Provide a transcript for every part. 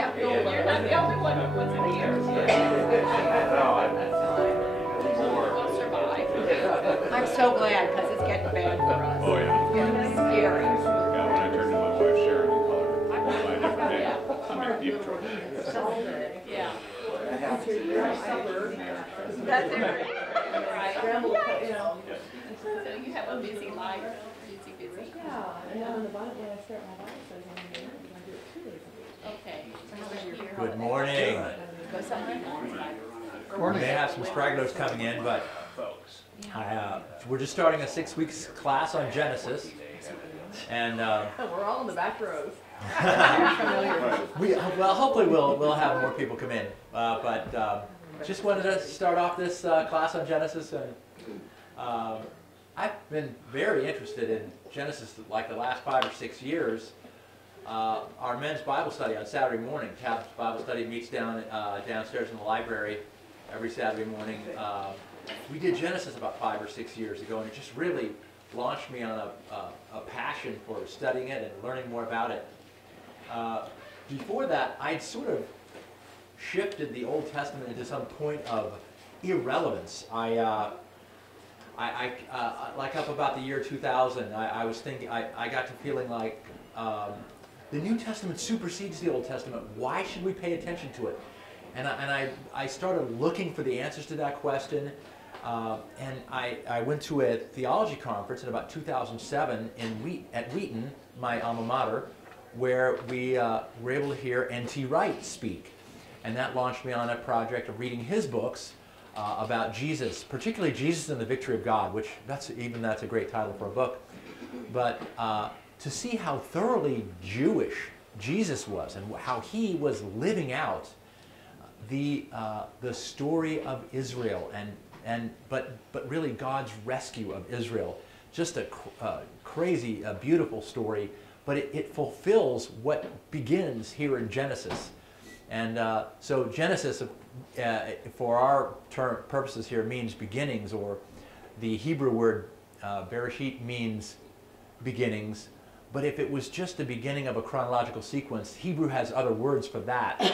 Yeah, you're not the only one who was in here. We'll survive. I'm so glad, because it's getting bad for us. Oh, yeah. It's getting scary. Yeah, when I turned to my wife Sharon and called her by a different name, I'm in deep trouble. Yeah. That's it. Right. So you have a busy life. Busy. Yeah, and then on the Bible, when I start my Bible study, I'm going to do it 2 days a week. Okay. Good morning. Go somewhere. We may have some stragglers coming in, but we're just starting a 6-week class on Genesis. And We're all in the back rows. well, hopefully we'll have more people come in. But just wanted to start off this class on Genesis. And I've been very interested in Genesis like the last 5 or 6 years. Our men's Bible study on Saturday morning, Cab's Bible study meets downstairs in the library every Saturday morning. We did Genesis about 5 or 6 years ago, and it just really launched me on a passion for studying it and learning more about it. Before that, I'd sort of shifted the Old Testament into some point of irrelevance. Like up about the year 2000, I was thinking, I got to feeling like the New Testament supersedes the Old Testament. Why should we pay attention to it? And I started looking for the answers to that question. And I went to a theology conference in about 2007 at Wheaton, my alma mater, where we were able to hear N.T. Wright speak. And that launched me on a project of reading his books about Jesus, particularly Jesus and the Victory of God, which that's a great title for a book. But to see how thoroughly Jewish Jesus was and how he was living out the story of Israel but really God's rescue of Israel. Just a crazy, beautiful story, but it fulfills what begins here in Genesis. And so Genesis, for our purposes here, means beginnings, or the Hebrew word Bereshit means beginnings. But if it was just the beginning of a chronological sequence, Hebrew has other words for that.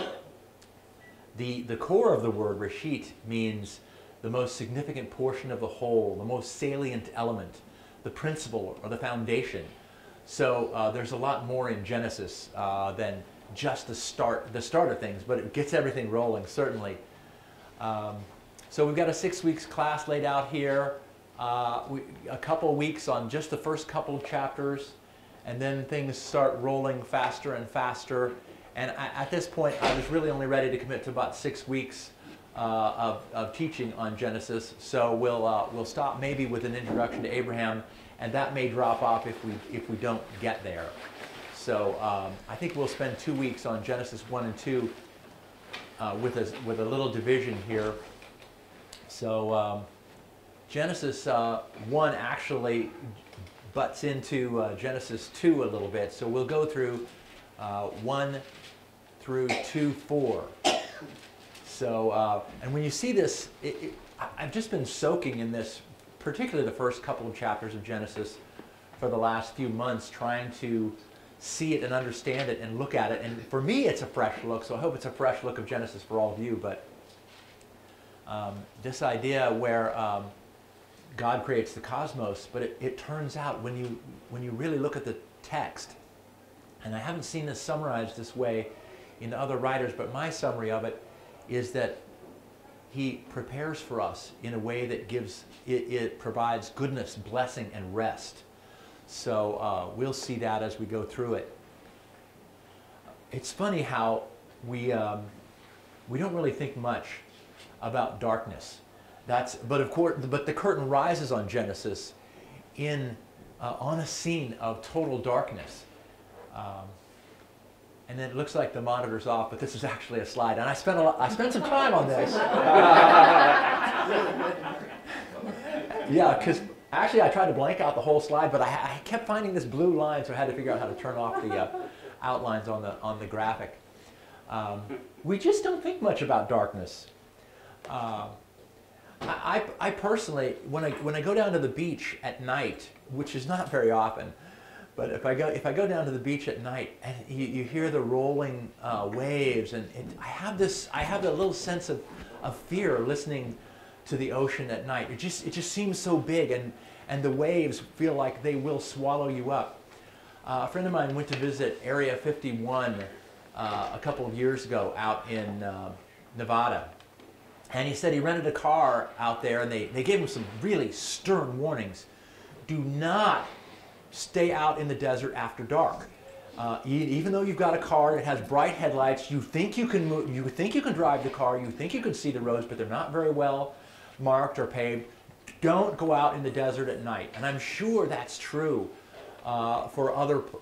The core of the word Reshit means the most significant portion of the whole, the most salient element, the principle or the foundation. So there's a lot more in Genesis than just the start of things, but it gets everything rolling, certainly. So we've got a 6 weeks class laid out here, a couple of weeks on just the first couple of chapters, and then things start rolling faster and faster. And at this point, I was really only ready to commit to about 6 weeks of teaching on Genesis. So we'll stop maybe with an introduction to Abraham, and that may drop off if we don't get there. So I think we'll spend 2 weeks on Genesis 1 and 2 with a little division here. So Genesis 1 actually butts into Genesis 2 a little bit. So we'll go through 1 through 2:4. So, and when you see this, I've just been soaking in this, particularly the first couple of chapters of Genesis for the last few months, trying to see it and understand it and look at it. And for me, it's a fresh look, so I hope it's a fresh look of Genesis for all of you. But this idea where God creates the cosmos, but it turns out when you really look at the text, and I haven't seen this summarized this way in other writers, but my summary of it is that he prepares for us in a way that it provides goodness, blessing, and rest. So we'll see that as we go through it. It's funny how we don't really think much about darkness. But the curtain rises on Genesis on a scene of total darkness. And then it looks like the monitor's off, but this is actually a slide. And I spent some time on this. Yeah, because actually I tried to blank out the whole slide, but I kept finding this blue line, so I had to figure out how to turn off the outlines on the graphic. We just don't think much about darkness. I personally, when I go down to the beach at night, which is not very often, But if I go down to the beach at night and you hear the rolling waves, and I have that little sense of fear listening to the ocean at night. It just seems so big, and the waves feel like they will swallow you up. A friend of mine went to visit Area 51 a couple of years ago out in Nevada. And he said he rented a car out there, and they gave him some really stern warnings. Do not stay out in the desert after dark. Even though you've got a car that has bright headlights, you think you can move, you think you can drive the car, you think you can see the roads, but they're not very well marked or paved. Don't go out in the desert at night. And I'm sure that's true for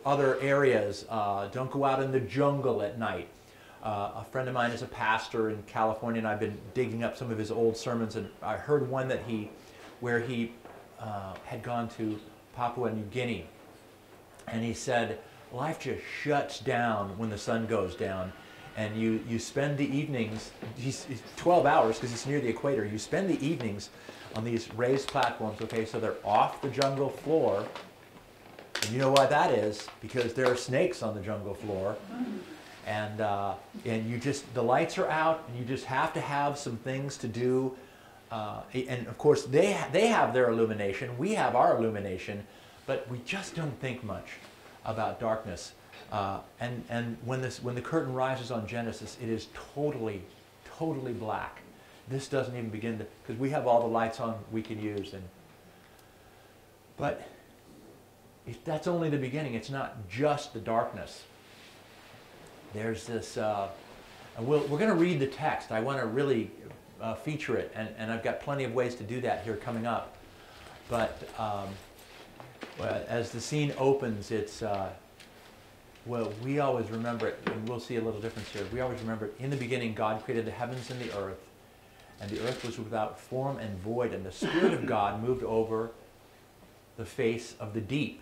other areas. Don't go out in the jungle at night. A friend of mine is a pastor in California, and I've been digging up some of his old sermons, and I heard one where he had gone to Papua New Guinea, and he said, life just shuts down when the sun goes down, and you spend the evenings, 12 hours because it's near the equator, you spend the evenings on these raised platforms, okay, so they're off the jungle floor, and you know why that is, because there are snakes on the jungle floor, and the lights are out, and you just have to have some things to do. And of course, they have their illumination, we have our illumination, but we just don't think much about darkness. And when the curtain rises on Genesis, it is totally, totally black. This doesn't even begin to, because we have all the lights on we can use. But that's only the beginning. It's not just the darkness. There's this, and we're going to read the text. I want to really feature it, and I've got plenty of ways to do that here coming up. But as the scene opens, it's, well, we always remember it, and we'll see a little difference here. We always remember it. In the beginning, God created the heavens and the earth was without form and void, and the Spirit of God moved over the face of the deep.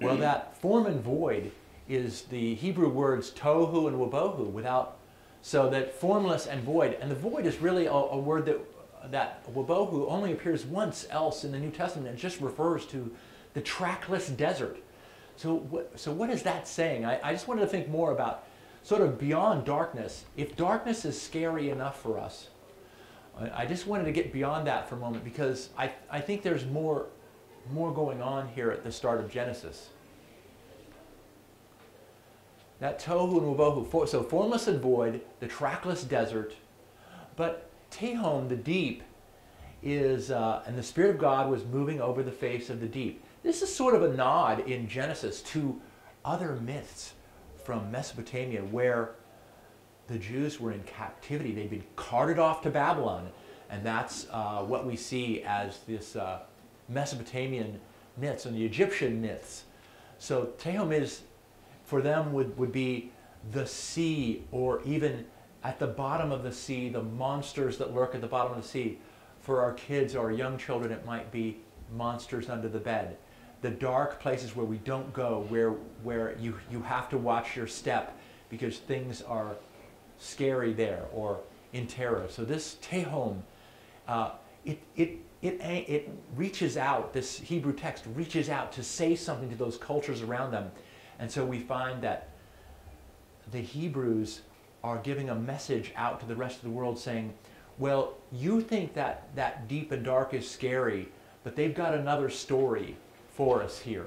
Well, that form and void is the Hebrew words tohu and wabohu, without, so that formless and void, and the void is really a word that wabohu only appears once else in the New Testament. It just refers to the trackless desert. So what is that saying? I just wanted to think more about sort of beyond darkness. If darkness is scary enough for us, I just wanted to get beyond that for a moment, because I think there's more going on here at the start of Genesis. That tohu and wabohu, so formless and void, the trackless desert, but tehom, the deep, is, and the Spirit of God was moving over the face of the deep. This is sort of a nod in Genesis to other myths from Mesopotamia where the Jews were in captivity. They'd been carted off to Babylon, and that's what we see as this Mesopotamian myths and the Egyptian myths. So tehom is, for them, would be the sea, or even at the bottom of the sea, the monsters that lurk at the bottom of the sea. For our kids or our young children, it might be monsters under the bed. The dark places where we don't go, where you have to watch your step because things are scary there or in terror. So this tehom, it reaches out, this Hebrew text reaches out to say something to those cultures around them. And so we find that the Hebrews are giving a message out to the rest of the world saying, well, you think that deep and dark is scary, but they've got another story for us here.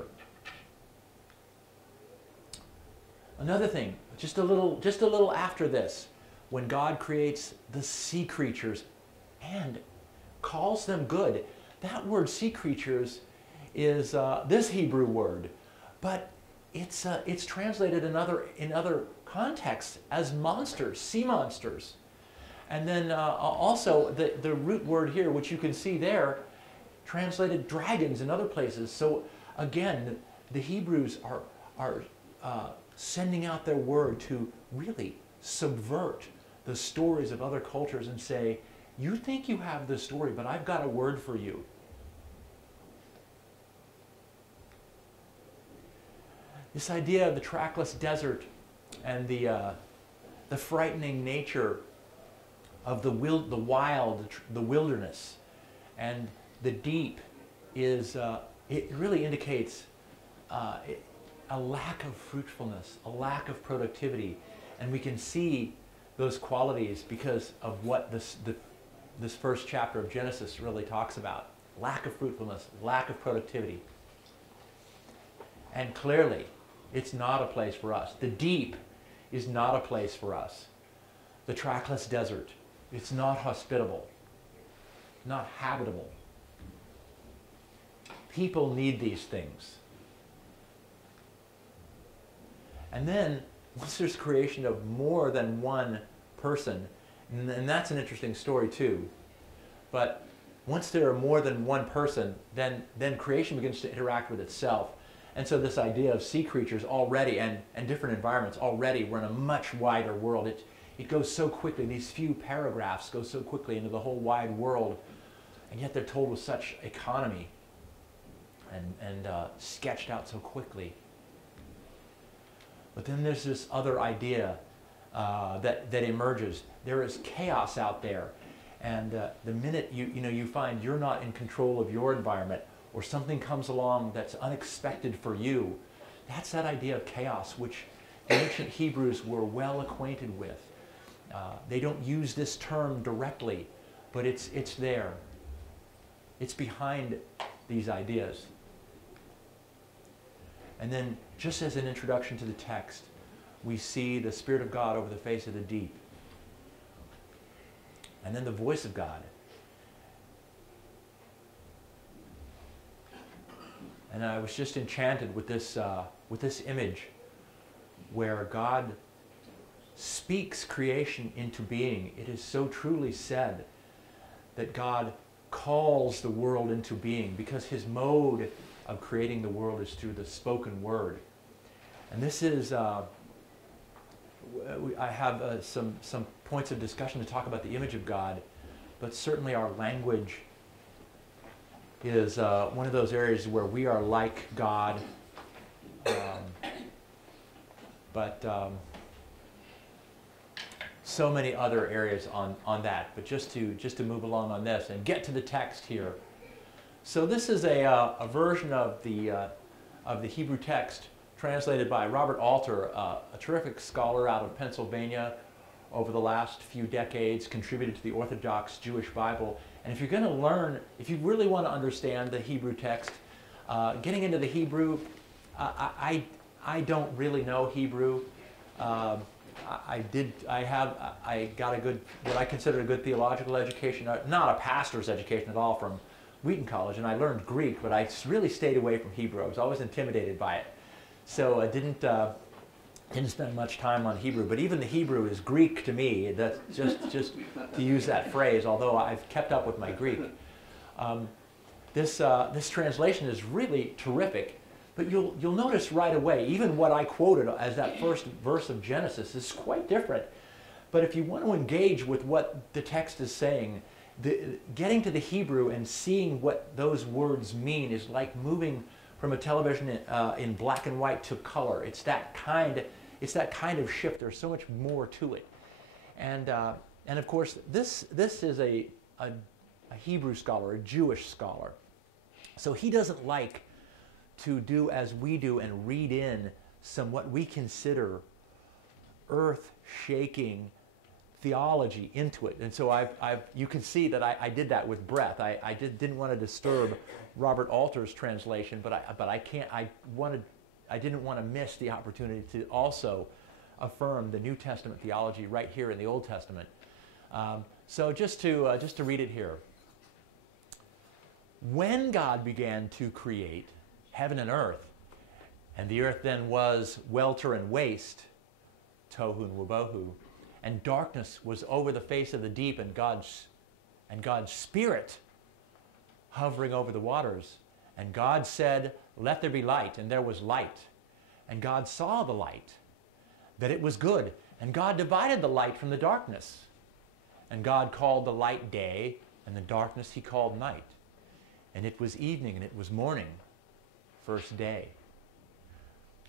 Another thing, just a little after this, when God creates the sea creatures and calls them good, that word sea creatures is this Hebrew word, but it's translated in other contexts as monsters, sea monsters. And then also the root word here, which you can see there, translated dragons in other places. So again, the Hebrews are sending out their word to really subvert the stories of other cultures and say, you think you have this story, but I've got a word for you. This idea of the trackless desert and the frightening nature of the wild, the wilderness, and the deep is, it really indicates a lack of fruitfulness, a lack of productivity. And we can see those qualities because of what this first chapter of Genesis really talks about. Lack of fruitfulness, lack of productivity. And clearly, it's not a place for us. The deep is not a place for us. The trackless desert, it's not hospitable, not habitable. People need these things. And then, once there's creation of more than one person, and that's an interesting story too, but once there are more than one person, then creation begins to interact with itself. And so this idea of sea creatures already, and different environments already, we're in a much wider world. It goes so quickly, these few paragraphs go so quickly into the whole wide world, and yet they're told with such economy and sketched out so quickly. But then there's this other idea that emerges. There is chaos out there, and the minute you find you're not in control of your environment, or something comes along that's unexpected for you, that's that idea of chaos, which the ancient Hebrews were well acquainted with. They don't use this term directly, but it's there. It's behind these ideas. And then, just as an introduction to the text, we see the Spirit of God over the face of the deep. And then the voice of God. And I was just enchanted with this image where God speaks creation into being. It is so truly said that God calls the world into being because his mode of creating the world is through the spoken word. And this is, I have some points of discussion to talk about the image of God, but certainly our language is one of those areas where we are like God, but so many other areas on that. But just to move along on this and get to the text here. So this is a version of the Hebrew text translated by Robert Alter, a terrific scholar out of Pennsylvania over the last few decades, contributed to the Orthodox Jewish Bible. And if you're going to learn, if you really want to understand the Hebrew text, getting into the Hebrew, I don't really know Hebrew. I got a good, what I consider a good theological education, not a pastor's education at all from Wheaton College, and I learned Greek, but I really stayed away from Hebrew. I was always intimidated by it. So I didn't spend much time on Hebrew, but even the Hebrew is Greek to me. That's just to use that phrase, although I've kept up with my Greek. This translation is really terrific, but you'll notice right away, even what I quoted as that first verse of Genesis is quite different. But if you want to engage with what the text is saying, getting to the Hebrew and seeing what those words mean is like moving from a television in black and white to color. It's that kind of shift. There's so much more to it. And of course, this is a Hebrew scholar, a Jewish scholar. So he doesn't like to do as we do and read in some what we consider earth-shaking theology into it. And so you can see that I did that with breath. I didn't want to disturb Robert Alter's translation, but I didn't want to miss the opportunity to also affirm the New Testament theology right here in the Old Testament. So just to read it here. When God began to create heaven and earth, and the earth then was welter and waste, tohu and wobohu, and darkness was over the face of the deep, and God's Spirit hovering over the waters. And God said, "Let there be light," and there was light. And God saw the light, that it was good. And God divided the light from the darkness. And God called the light day, and the darkness he called night. And it was evening, and it was morning, first day.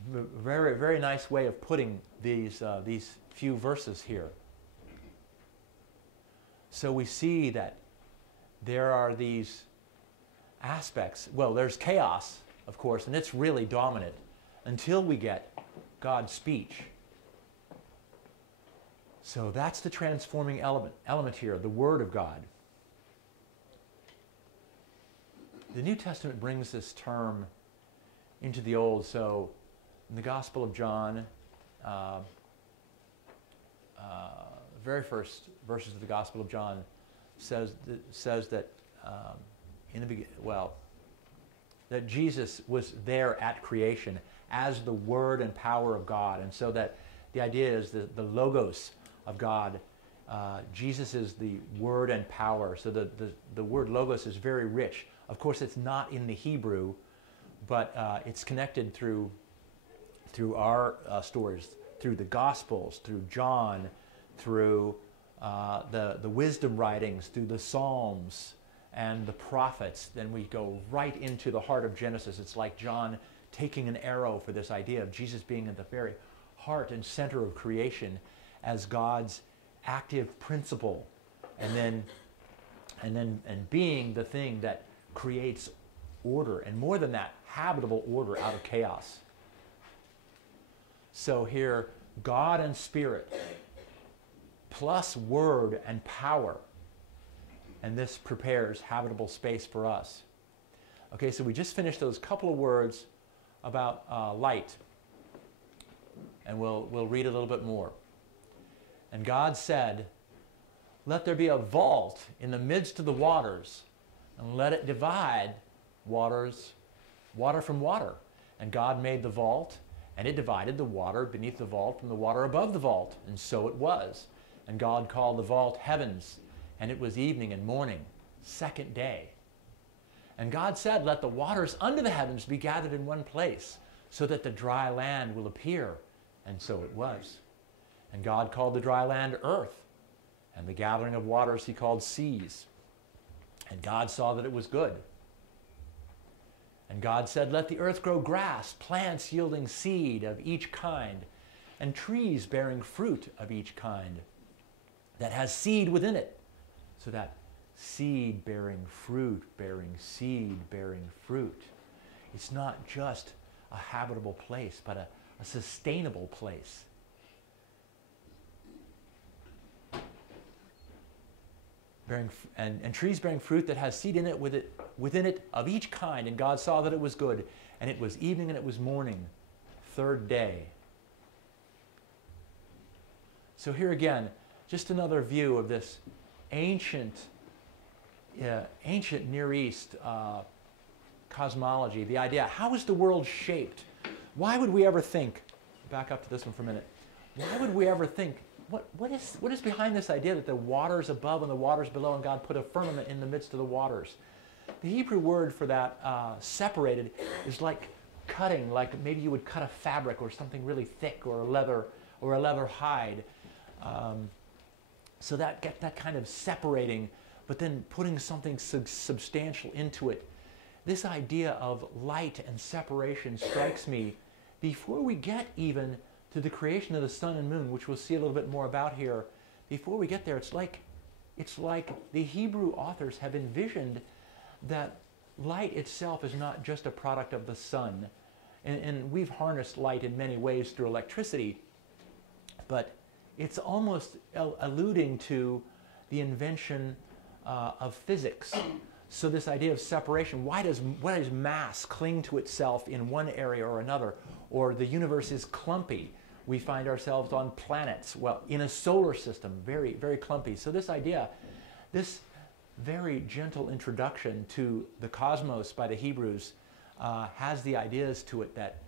Very, very nice way of putting these few verses here. So we see that there are these aspects. Well, there's chaos, of course, and it's really dominant until we get God's speech. So that's the transforming element here, the Word of God. The New Testament brings this term into the Old. So in the Gospel of John, the very first verses of the Gospel of John says that that Jesus was there at creation as the Word and power of God, and so that the idea is that the Logos of God, Jesus is the Word and power. So the word Logos is very rich. Of course, it's not in the Hebrew, but it's connected through our stories, through the Gospels, through John, through the wisdom writings, through the Psalms and the prophets. Then we go right into the heart of Genesis. It's like John taking an arrow for this idea of Jesus being at the very heart and center of creation as God's active principle, and being the thing that creates order, and more than that, habitable order out of chaos. So here, God and Spirit plus Word and power, and this prepares habitable space for us. Okay, so we just finished those couple of words about light, and we'll read a little bit more. And God said, "Let there be a vault in the midst of the waters, and let it divide water from water. And God made the vault, and it divided the water beneath the vault from the water above the vault. And so it was. And God called the vault heavens, and it was evening and morning, second day. And God said, let the waters under the heavens be gathered in one place, so that the dry land will appear. And so it was. And God called the dry land earth, and the gathering of waters he called seas. And God saw that it was good. And God said, let the earth grow grass, plants yielding seed of each kind, and trees bearing fruit of each kind, that has seed within it. So that seed bearing fruit, bearing seed, bearing fruit. It's not just a habitable place, but a sustainable place. And trees bearing fruit that has seed in it, within it of each kind. And God saw that it was good. And it was evening and it was morning, third day. So here again, just another view of this ancient Near East cosmology. The idea, how is the world shaped? Why would we ever think, back up to this one for a minute, why would we ever think, what is behind this idea that the waters above and the waters below, and God put a firmament in the midst of the waters? The Hebrew word for that, separated, is like cutting, like maybe you would cut a fabric or something really thick, or a leather hide. So that kind of separating, but then putting something substantial into it. This idea of light and separation strikes me before we get even to the creation of the sun and moon, which we'll see a little bit more about here. Before we get there, it's like the Hebrew authors have envisioned that light itself is not just a product of the sun. And we've harnessed light in many ways through electricity, but it's almost alluding to the invention of physics. So this idea of separation, why does mass cling to itself in one area or another? Or the universe is clumpy. We find ourselves on planets, well, in a solar system, very, very clumpy. So this idea, this very gentle introduction to the cosmos by the Hebrews has the ideas to it that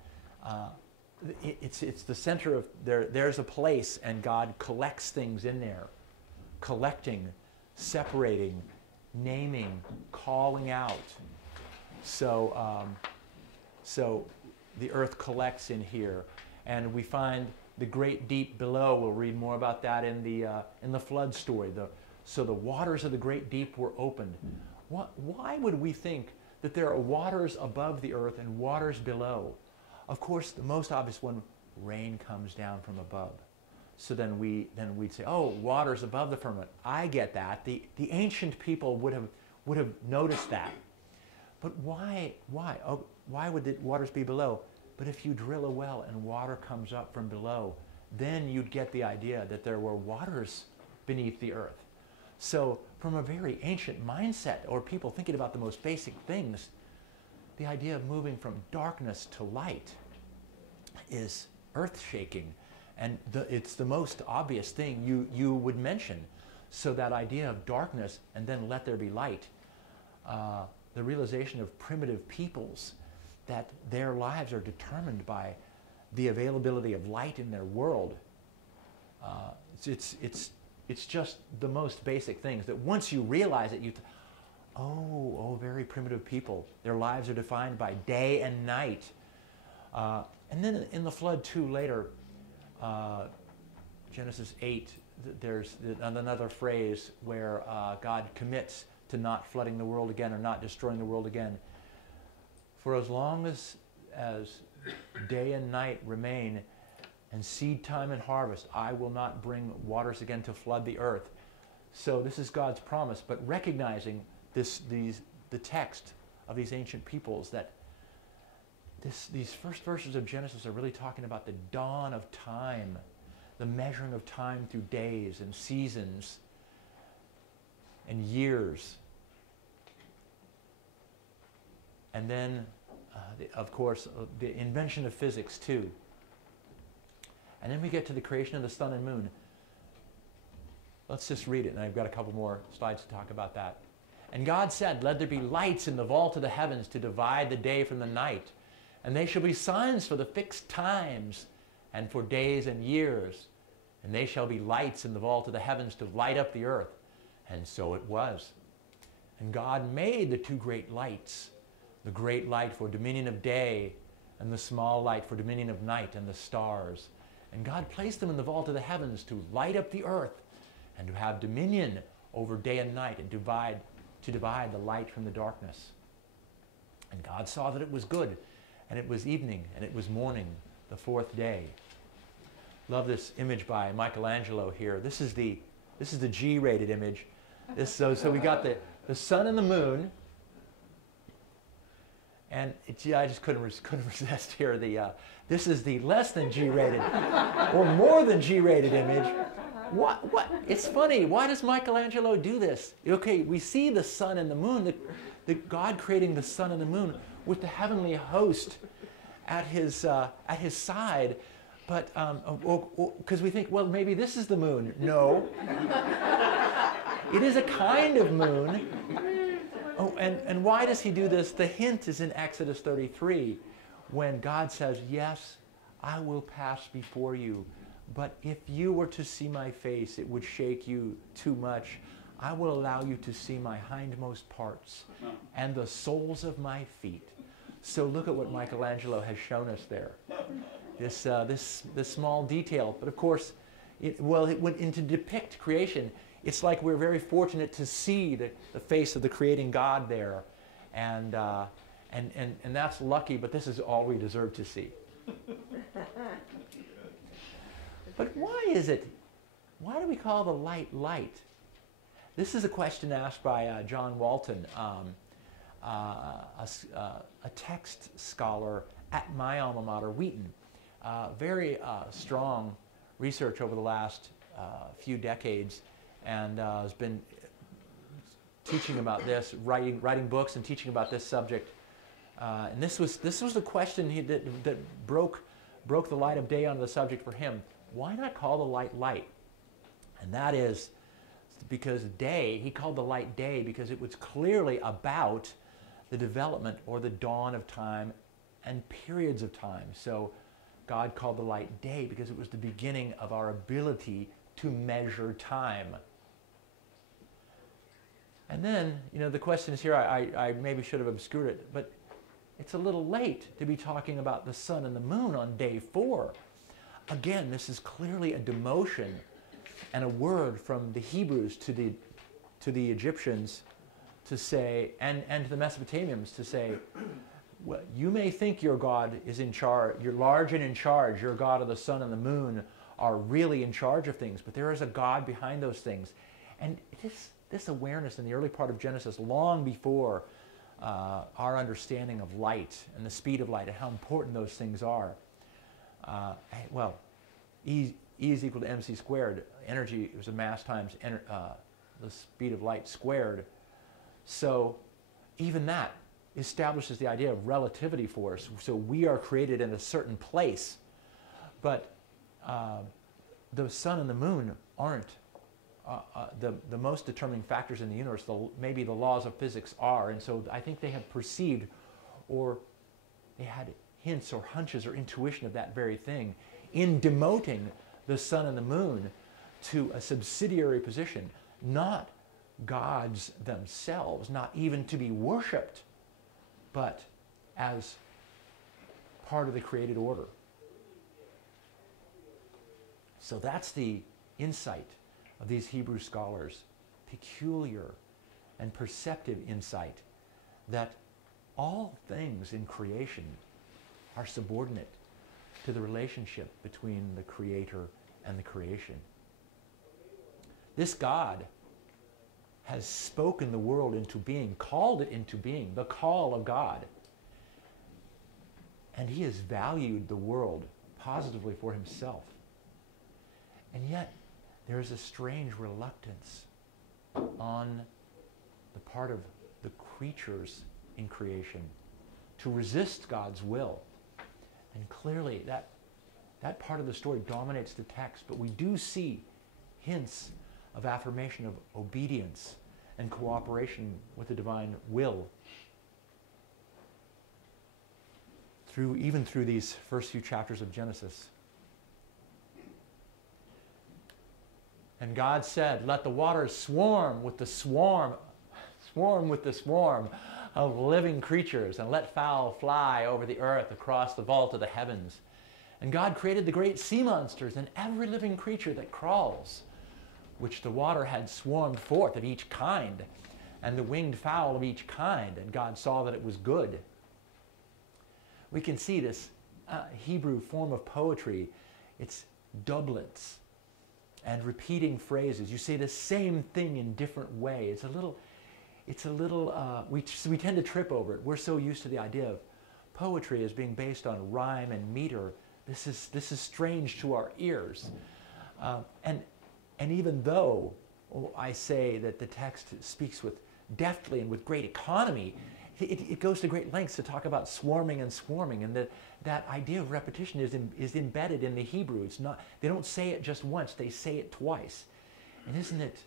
it's the center of, there's a place, and God collects things in there, collecting, separating, naming, calling out. So the earth collects in here, and we find the great deep below. We'll read more about that in the flood story. So the waters of the great deep were opened. Why would we think that there are waters above the earth and waters below? Of course, the most obvious one, rain comes down from above. So then we'd say, oh, waters above the firmament. I get that. The ancient people would have noticed that. But why? why would the waters be below? But if you drill a well and water comes up from below, then you'd get the idea that there were waters beneath the earth. So from a very ancient mindset, or people thinking about the most basic things, the idea of moving from darkness to light is earth-shaking. And it's the most obvious thing you would mention. So that idea of darkness and then let there be light, the realization of primitive peoples, that their lives are determined by the availability of light in their world. It's just the most basic things that once you realize it, oh, very primitive people. Their lives are defined by day and night. And then in the flood too later, Genesis 8, there's another phrase where God commits to not flooding the world again or not destroying the world again. For as long as day and night remain, and seed time and harvest, I will not bring waters again to flood the earth. So this is God's promise, but recognizing the text of these ancient peoples, that these first verses of Genesis are really talking about the dawn of time, the measuring of time through days and seasons and years. And then, of course, the invention of physics too. And then we get to the creation of the sun and moon. Let's just read it, and I've got a couple more slides to talk about that. And God said, let there be lights in the vault of the heavens to divide the day from the night. And they shall be signs for the fixed times and for days and years. And they shall be lights in the vault of the heavens to light up the earth. And so it was. And God made the two great lights, the great light for dominion of day and the small light for dominion of night, and the stars. And God placed them in the vault of the heavens to light up the earth and to have dominion over day and night, and to divide the light from the darkness. And God saw that it was good, and it was evening, and it was morning, the fourth day. Love this image by Michelangelo here. This is the G-rated image. So we got the sun and the moon. And I just couldn't resist here. This is the less than G-rated or more than G-rated image. What? It's funny. Why does Michelangelo do this? Okay, we see the sun and the moon, the God creating the sun and the moon with the heavenly host at his side, but because we think, well, maybe this is the moon. No, it is a kind of moon. Oh, and why does he do this? The hint is in Exodus 33, when God says, yes, I will pass before you, but if you were to see my face, it would shake you too much. I will allow you to see my hindmost parts and the soles of my feet. So look at what Michelangelo has shown us there. This small detail, but of course, it went into depict creation. It's like we're very fortunate to see the face of the creating God there, and that's lucky. But this is all we deserve to see. But why is it? Why do we call the light light? This is a question asked by John Walton, a text scholar at my alma mater, Wheaton. Very strong research over the last few decades, and has been teaching about this, writing books and teaching about this subject. And this was the question that broke the light of day onto the subject for him. Why not call the light light? And that is because day, he called the light day because it was clearly about the development or the dawn of time and periods of time. So God called the light day because it was the beginning of our ability to measure time. And then, the question is here, I maybe should have obscured it, but it's a little late to be talking about the sun and the moon on day 4. Again, this is clearly a demotion and a word from the Hebrews to the Egyptians to say, and to the Mesopotamians to say, well, you may think your God is in charge, you're large and in charge, your God of the sun and the moon are really in charge of things, but there is a God behind those things. And this awareness in the early part of Genesis, long before our understanding of light and the speed of light and how important those things are. Well, E is equal to mc squared. Energy is a mass times the speed of light squared. So even that establishes the idea of relativity for us. So we are created in a certain place, but the sun and the moon aren't the most determining factors in the universe. Maybe the laws of physics are, and so I think they have perceived, or they had hints or hunches or intuition of that very thing in demoting the sun and the moon to a subsidiary position, not gods themselves, not even to be worshipped, but as part of the created order. So that's the insight of these Hebrew scholars, peculiar and perceptive insight that all things in creation are subordinate to the relationship between the Creator and the creation. This God has spoken the world into being, called it into being, the call of God. And He has valued the world positively for Himself. And yet, there is a strange reluctance on the part of the creatures in creation to resist God's will. And clearly, that part of the story dominates the text, but we do see hints of affirmation of obedience and cooperation with the divine will even through these first few chapters of Genesis. And God said, let the waters swarm with the swarm of living creatures, and let fowl fly over the earth across the vault of the heavens. And God created the great sea monsters and every living creature that crawls, which the water had swarmed forth of each kind, and the winged fowl of each kind. And God saw that it was good. We can see this Hebrew form of poetry. It's doublets and repeating phrases. You say the same thing in different way. We tend to trip over it. We're so used to the idea of poetry as being based on rhyme and meter. This is strange to our ears. And even though I say that the text speaks with deftly and with great economy, it goes to great lengths to talk about swarming, and that idea of repetition is embedded in the Hebrew. It's not, they don't say it just once, they say it twice. And isn't it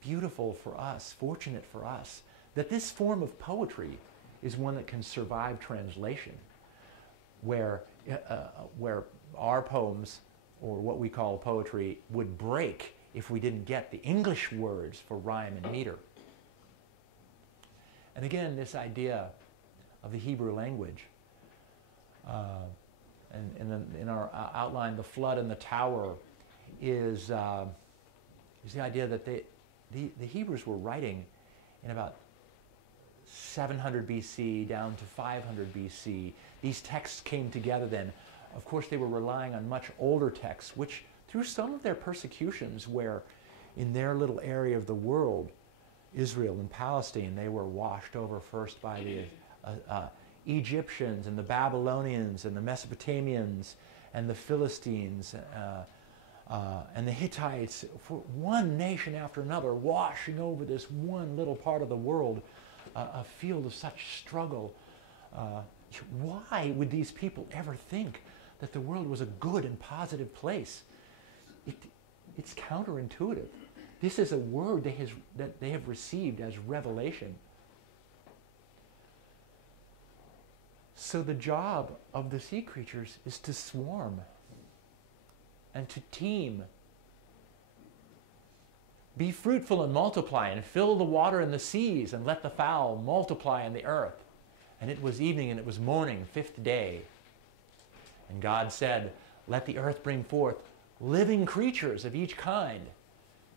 beautiful for us, fortunate for us, that this form of poetry is one that can survive translation, where our poems, or what we call poetry, would break if we didn't get the English words for rhyme and meter. And again, this idea of the Hebrew language, and in our outline, the flood and the tower, is the idea that the Hebrews were writing in about 700 BC down to 500 BC. These texts came together then. Of course, they were relying on much older texts, which through some of their persecutions, where in their little area of the world, Israel and Palestine, they were washed over first by the Egyptians and the Babylonians and the Mesopotamians and the Philistines and the Hittites, for one nation after another, washing over this one little part of the world, a field of such struggle. Why would these people ever think that the world was a good and positive place? It's counterintuitive. This is a word that they have received as revelation. So the job of the sea creatures is to swarm and to teem. Be fruitful and multiply, and fill the water in the seas, and let the fowl multiply in the earth. And it was evening, and it was morning, 5th day. And God said, let the earth bring forth living creatures of each kind,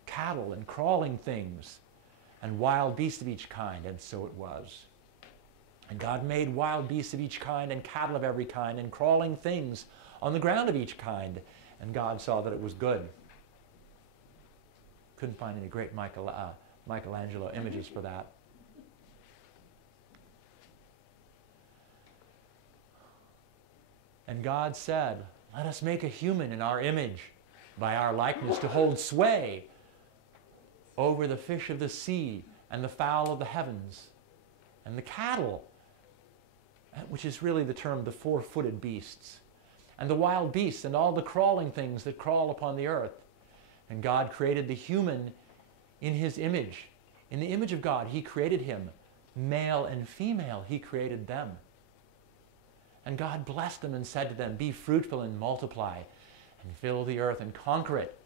cattle and crawling things, and wild beasts of each kind. And so it was. And God made wild beasts of each kind, and cattle of every kind, and crawling things on the ground of each kind. And God saw that it was good. Couldn't find any great Michelangelo images for that. And God said, let us make a human in our image, by our likeness, to hold sway over the fish of the sea and the fowl of the heavens and the cattle, which is really the term, the four-footed beasts, and the wild beasts and all the crawling things that crawl upon the earth. And God created the human in his image. In the image of God, he created him. Male and female, he created them. And God blessed them and said to them, be fruitful and multiply, and fill the earth and conquer it,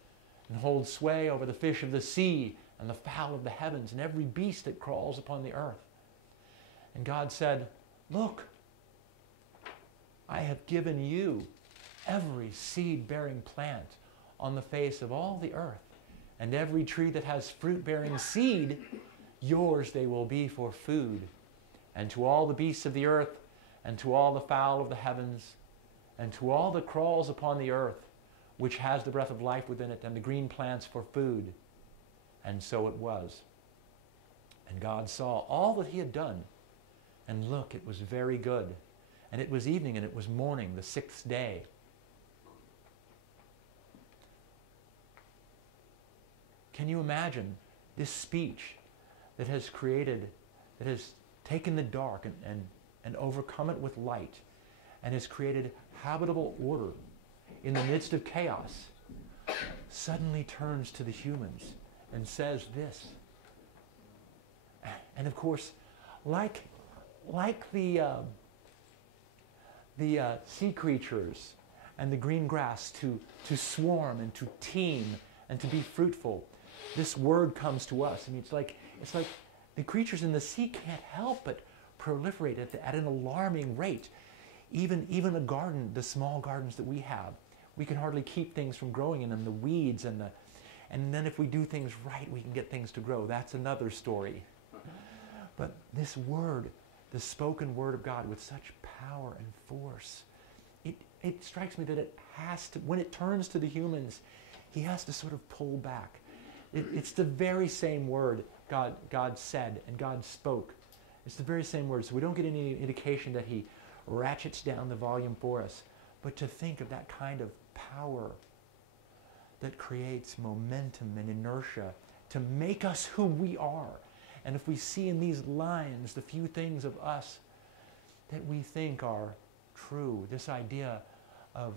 and hold sway over the fish of the sea and the fowl of the heavens and every beast that crawls upon the earth. And God said, look, I have given you every seed-bearing plant on the face of all the earth, and every tree that has fruit-bearing seed, yours they will be for food. And to all the beasts of the earth, and to all the fowl of the heavens, and to all that crawls upon the earth, which has the breath of life within it, and the green plants for food. And so it was. And God saw all that he had done, and look, it was very good. And it was evening, and it was morning, the sixth day. Can you imagine this speech that has created, that has taken the dark and overcome it with light, and has created habitable order in the midst of chaos, suddenly turns to the humans and says this. And of course, like the sea creatures and the green grass to swarm and to teem and to be fruitful, this word comes to us. I mean, it's like the creatures in the sea can't help but proliferate at an alarming rate. Even a garden, the small gardens that we have, we can hardly keep things from growing in them, the weeds and then if we do things right, we can get things to grow. That's another story. But this word, the spoken word of God with such power and force, it strikes me that it has to, when it turns to the humans, he has to sort of pull back. It's the very same word God said and God spoke. It's the very same word. So we don't get any indication that he ratchets down the volume for us. But to think of that kind of power that creates momentum and inertia to make us who we are. And if we see in these lines the few things of us that we think are true, this idea of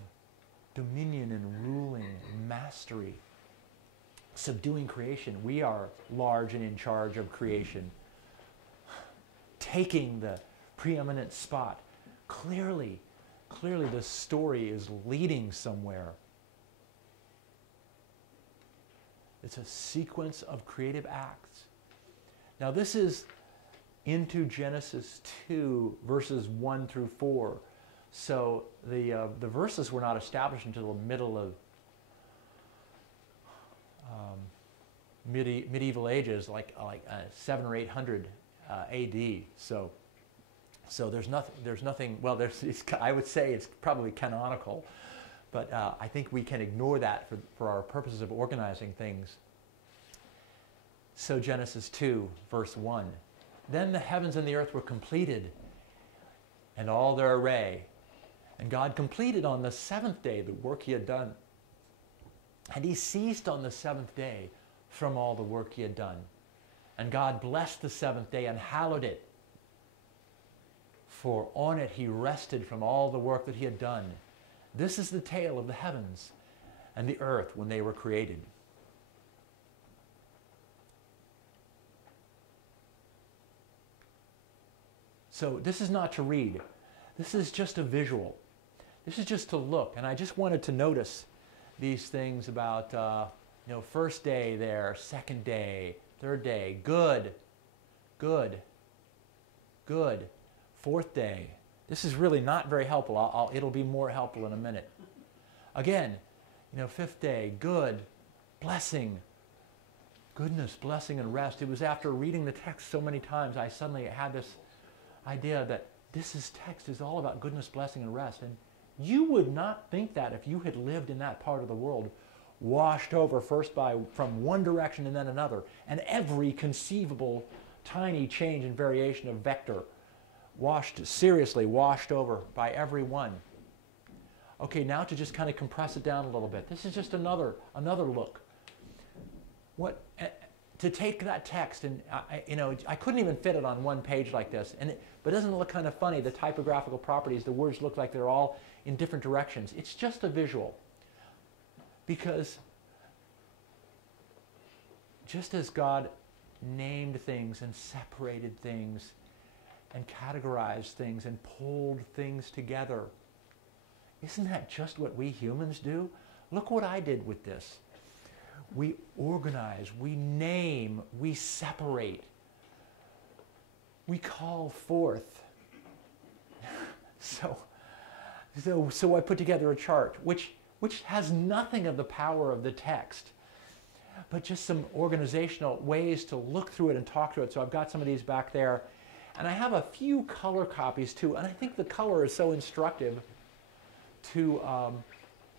dominion and ruling, and mastery, subduing creation. We are large and in charge of creation, taking the preeminent spot. Clearly the story is leading somewhere. It's a sequence of creative acts. Now this is into Genesis 2, verses 1 through 4. So the verses were not established until the middle of medieval ages, like 700 or 800 A.D. So there's nothing. Well, I would say it's probably canonical, but I think we can ignore that for our purposes of organizing things. So Genesis 2, verse 1. Then the heavens and the earth were completed, and all their array. And God completed on the seventh day the work he had done. And he ceased on the seventh day from all the work he had done. And God blessed the seventh day and hallowed it. For on it he rested from all the work that he had done. This is the tale of the heavens and the earth when they were created. So this is not to read. This is just a visual. This is just to look. And I just wanted to notice these things about, first day there, second day, third day, good, good, good. Fourth day. This is really not very helpful. It'll be more helpful in a minute. Again, fifth day, good, blessing, goodness, blessing, and rest. It was after reading the text so many times, I suddenly had this idea that text is all about goodness, blessing, and rest. And you would not think that if you had lived in that part of the world, washed over first from one direction and then another, and every conceivable tiny change and variation of vector, seriously washed over by every one. Okay, now to just kind of compress it down a little bit. This is just another look. To take that text and I couldn't even fit it on one page like this, but doesn't it look kind of funny? The typographical properties, the words look like they're all in different directions. It's just a visual, because just as God named things and separated things and categorized things and pulled things together, isn't that just what we humans do? Look what I did with this. We organize, we name, we separate, we call forth. So I put together a chart which has nothing of the power of the text, but just some organizational ways to look through it and talk through it. So I've got some of these back there, and I have a few color copies too, and I think the color is so instructive to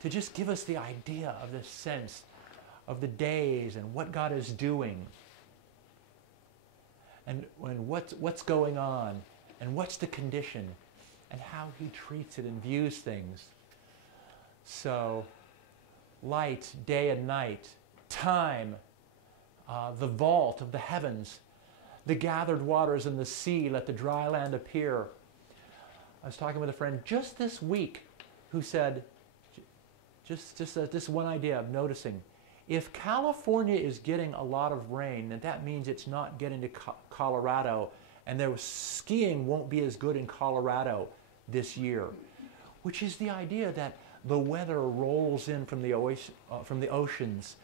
just give us the idea of this sense of the days and what God is doing, and what's going on, and what's the condition, and how he treats it and views things. So, light, day and night, time, the vault of the heavens, the gathered waters in the sea, let the dry land appear. I was talking with a friend just this week who said, just this one idea of noticing, if California is getting a lot of rain, then that means it's not getting to Colorado, and their skiing won't be as good in Colorado this year, which is the idea that the weather rolls in from the oceans,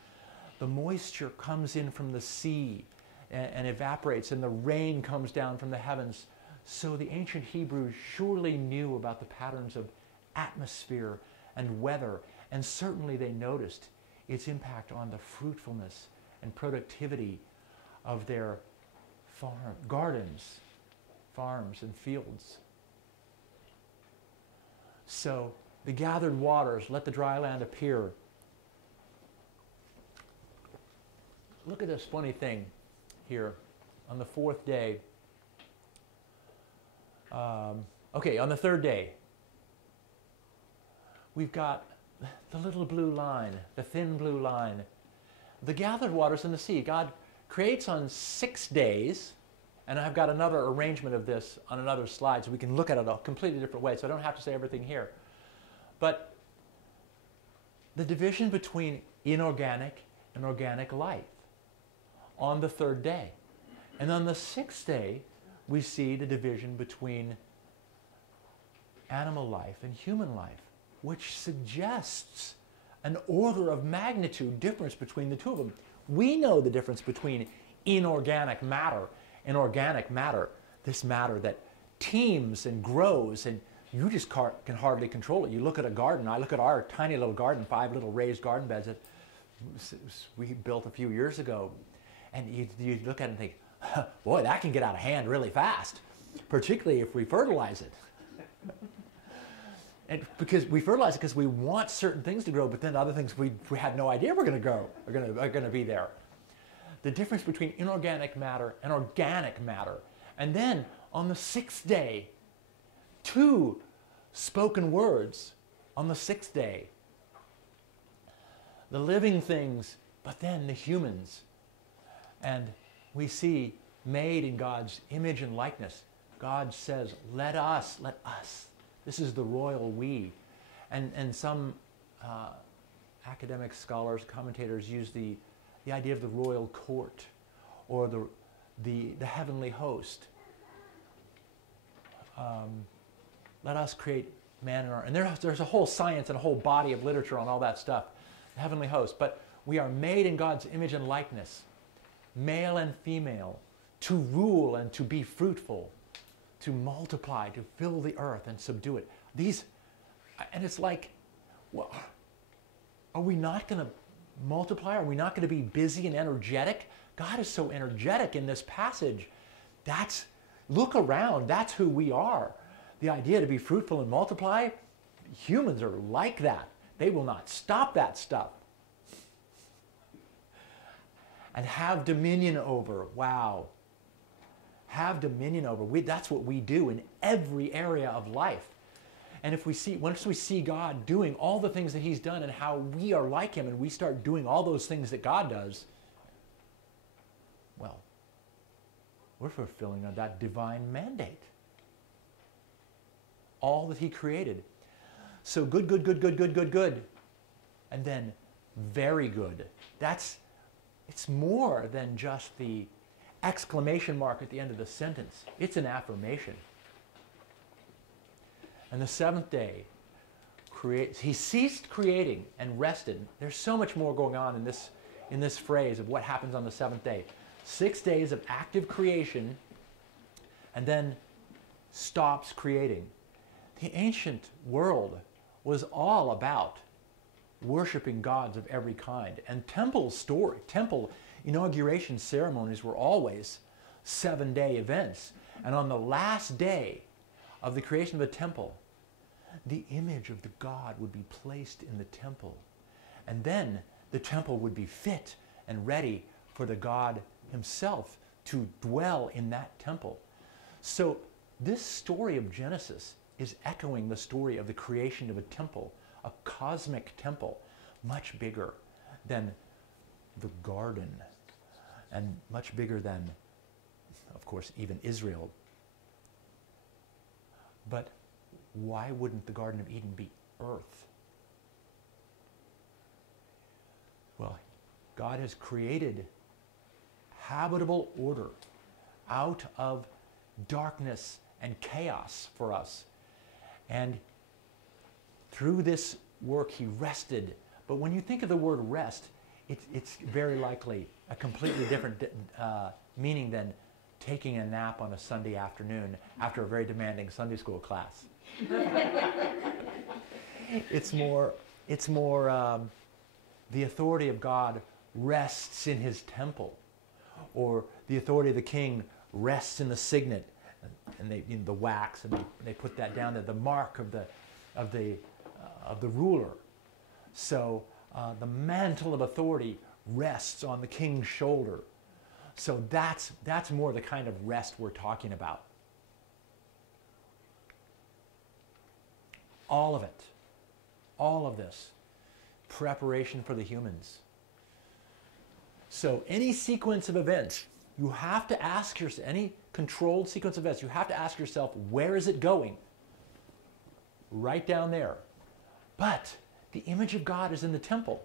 the moisture comes in from the sea and evaporates, and the rain comes down from the heavens. So the ancient Hebrews surely knew about the patterns of atmosphere and weather, and certainly they noticed its impact on the fruitfulness and productivity of their gardens, farms, and fields. So the gathered waters, let the dry land appear. Look at this funny thing here on the fourth day. Okay, on the third day, we've got the little blue line, the thin blue line, the gathered waters in the sea. God creates on 6 days, and I've got another arrangement of this on another slide so we can look at it a completely different way, so I don't have to say everything here. But the division between inorganic and organic life on the third day. And on the 6th day, we see the division between animal life and human life, which suggests an order of magnitude difference between the two of them. We know the difference between inorganic matter and organic matter, this matter that teems and grows, and you just can hardly control it. You look at a garden. I look at our tiny little garden, 5 little raised garden beds that we built a few years ago, and you look at it and think, boy, that can get out of hand really fast, particularly if we fertilize it. And because we fertilize it because we want certain things to grow, but then other things we had no idea were going to grow are going to be there. The difference between inorganic matter and organic matter. And then on the 6th day, 2 spoken words on the 6th day. The living things, but then the humans. And we see made in God's image and likeness. God says, let us. This is the royal we. And some academic scholars, commentators use the idea of the royal court or the heavenly host. Let us create man in our... And there's a whole science and a whole body of literature on all that stuff. The heavenly host. But we are made in God's image and likeness, male and female, to rule and to be fruitful, to multiply, to fill the earth and subdue it. And it's like, well, are we not going to multiply? Are we not going to be busy and energetic? God is so energetic in this passage. Look around, that's who we are. The idea to be fruitful and multiply, humans are like that. They will not stop that stuff. And have dominion over, wow. Have dominion over. That's what we do in every area of life. And if we see, once we see God doing all the things that he's done and how we are like him and we start doing all those things that God does, well, we're fulfilling that divine mandate. All that he created. So good, good, good, good, good, good, good. And then very good. It's more than just the exclamation mark at the end of the sentence. It's an affirmation. And the seventh day, he ceased creating and rested. There's so much more going on in this phrase of what happens on the seventh day. 6 days of active creation, and then stops creating. The ancient world was all about worshiping gods of every kind. And temple inauguration ceremonies were always 7-day events. And on the last day of the creation of a temple, the image of the god would be placed in the temple. And then the temple would be fit and ready for the god himself to dwell in that temple. So this story of Genesis is echoing the story of the creation of a temple, a cosmic temple, much bigger than the garden, and much bigger than, of course, even Israel. But why wouldn't the Garden of Eden be earth? Well, God has created habitable order out of darkness and chaos for us. And through this work, he rested. But when you think of the word rest, it's very likely a completely different meaning than taking a nap on a Sunday afternoon after a very demanding Sunday school class. It's more the authority of God rests in his temple, or the authority of the king rests in the signet, and they, the wax, and they put that down there, the mark of the ruler. So the mantle of authority rests on the king's shoulder. So that's more the kind of rest we're talking about. All of it, all of this, preparation for the humans. So any sequence of events, you have to ask yourself, any controlled sequence of events, you have to ask yourself, where is it going? Right down there. But the image of God is in the temple,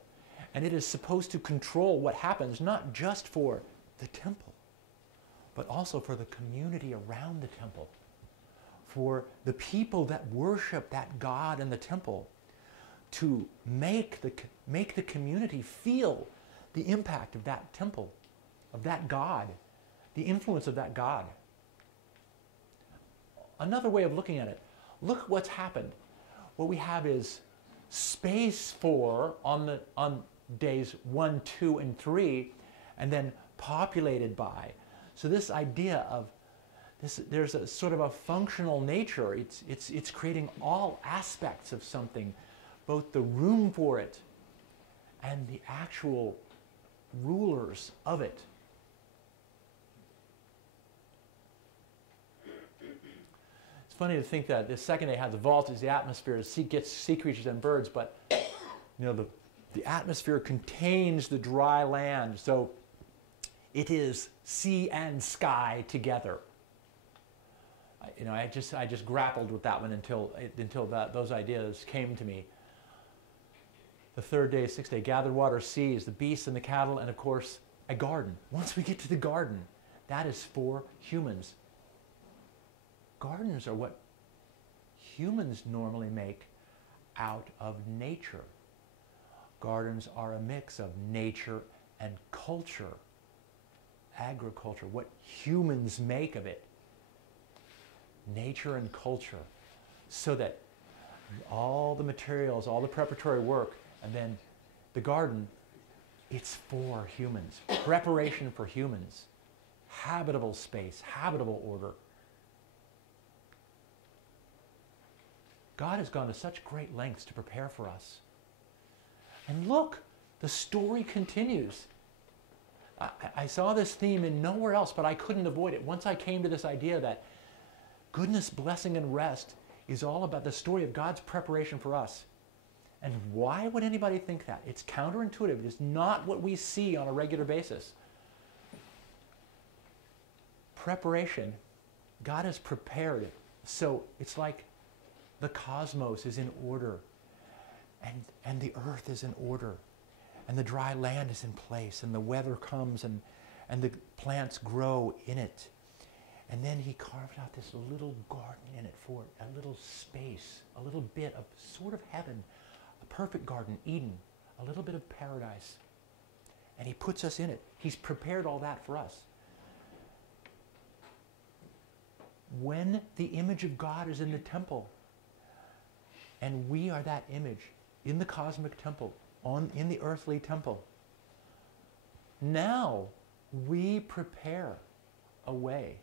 and it is supposed to control what happens, not just for the temple, but also for the community around the temple, for the people that worship that God in the temple, to make the community feel the impact of that temple, of that God, the influence of that God. Another way of looking at it, look what's happened. What we have is space for on days 1, 2, and 3, and then populated by. So this idea of this, there's a sort of a functional nature. It's creating all aspects of something, both the room for it and the actual rulers of it. It's funny to think that the second day has the vault is the atmosphere, gets sea creatures and birds, but the atmosphere contains the dry land, so it is sea and sky together. I just grappled with that one until those ideas came to me. The third day, sixth day, gathered water, seas, the beasts and the cattle, and of course, a garden. Once we get to the garden, that is for humans. Gardens are what humans normally make out of nature. Gardens are a mix of nature and culture, agriculture, what humans make of it. Nature and culture. So that all the materials, all the preparatory work, and then the garden, it's for humans. Preparation for humans. Habitable space, habitable order. God has gone to such great lengths to prepare for us. And look, the story continues. I saw this theme in nowhere else, but I couldn't avoid it. Once I came to this idea that goodness, blessing, and rest is all about the story of God's preparation for us. And why would anybody think that? It's counterintuitive. It's not what we see on a regular basis. Preparation, God has prepared it. So it's like the cosmos is in order, and the earth is in order, and the dry land is in place, and the weather comes, and the plants grow in it. And then he carved out this little garden in it for it, a little space, a little bit of sort of heaven, a perfect garden, Eden, a little bit of paradise. And he puts us in it. He's prepared all that for us. When the image of God is in the temple, and we are that image in the cosmic temple, in the earthly temple, now we prepare a way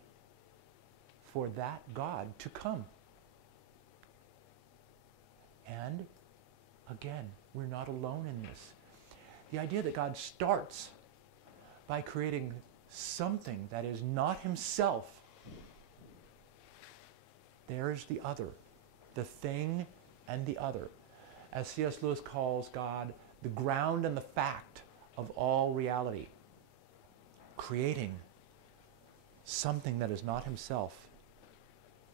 for that God to come. And again, we're not alone in this. The idea that God starts by creating something that is not himself. There's the other, the thing and the other. As C.S. Lewis calls God, the ground and the fact of all reality. Creating something that is not himself.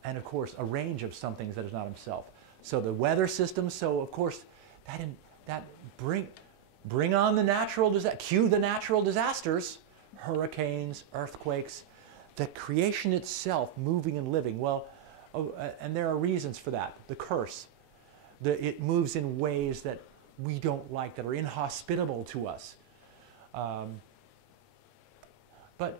And of course, a range of somethings that is not himself. So the weather system, so of course, bring on the natural disaster, cue the natural disasters, hurricanes, earthquakes, the creation itself moving and living. Well, and there are reasons for that. The curse, it moves in ways that we don't like, that are inhospitable to us. But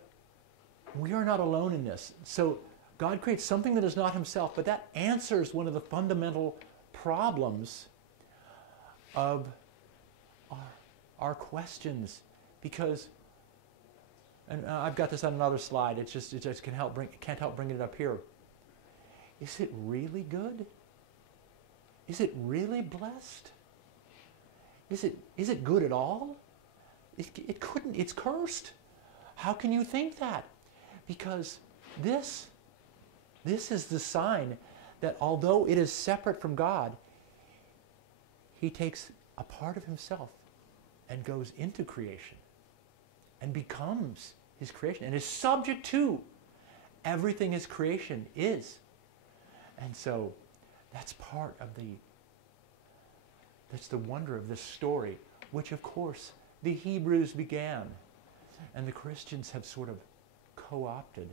we are not alone in this. So God creates something that is not himself, but that answers one of the fundamental problems of our questions. Because, and I've got this on another slide, it just can't help bringing it up here. Is it really good? Is it really blessed? Is it good at all? It couldn't, it's cursed. How can you think that? Because this is the sign that although it is separate from God, he takes a part of himself and goes into creation and becomes his creation and is subject to everything his creation is. And so that's part of that's the wonder of this story, which of course the Hebrews began and the Christians have sort of co-opted.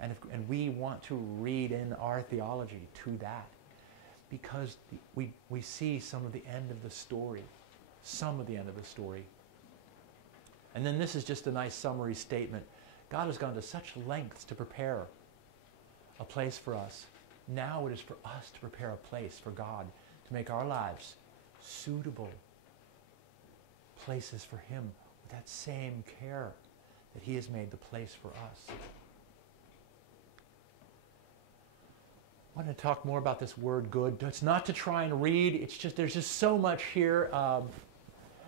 And we want to read in our theology to that because we see some of the end of the story. Some of the end of the story. And then this is just a nice summary statement. God has gone to such lengths to prepare a place for us. Now it is for us to prepare a place for God, to make our lives suitable places for him with that same care that he has made the place for us. I want to talk more about this word good. It's not to try and read. It's just there's just so much here.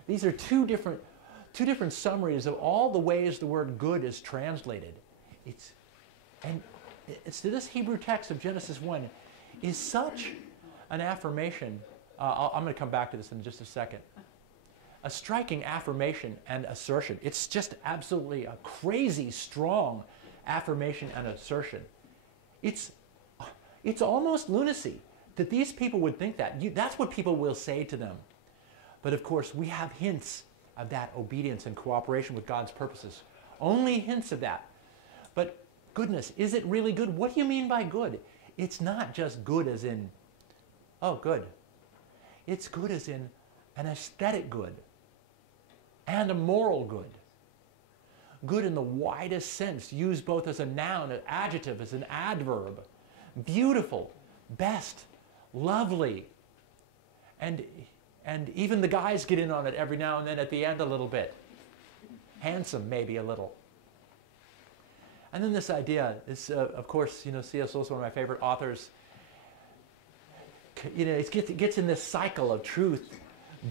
These are two different summaries of all the ways the word good is translated. It's to this Hebrew text of Genesis 1 is such an affirmation. I'm going to come back to this in just a second. A striking affirmation and assertion. It's just absolutely a crazy strong affirmation and assertion. It's almost lunacy that these people would think that. That's what people will say to them. But of course, we have hints of that obedience and cooperation with God's purposes. Only hints of that. But goodness, is it really good? What do you mean by good? It's not just good as in, oh, good. It's good as in an aesthetic good and a moral good. Good in the widest sense, used both as a noun, an adjective, as an adverb. Beautiful, best, lovely. And even the guys get in on it every now and then at the end a little bit. Handsome, maybe a little. And then this idea is, of course, C.S. Lewis, one of my favorite authors. It gets in this cycle of truth,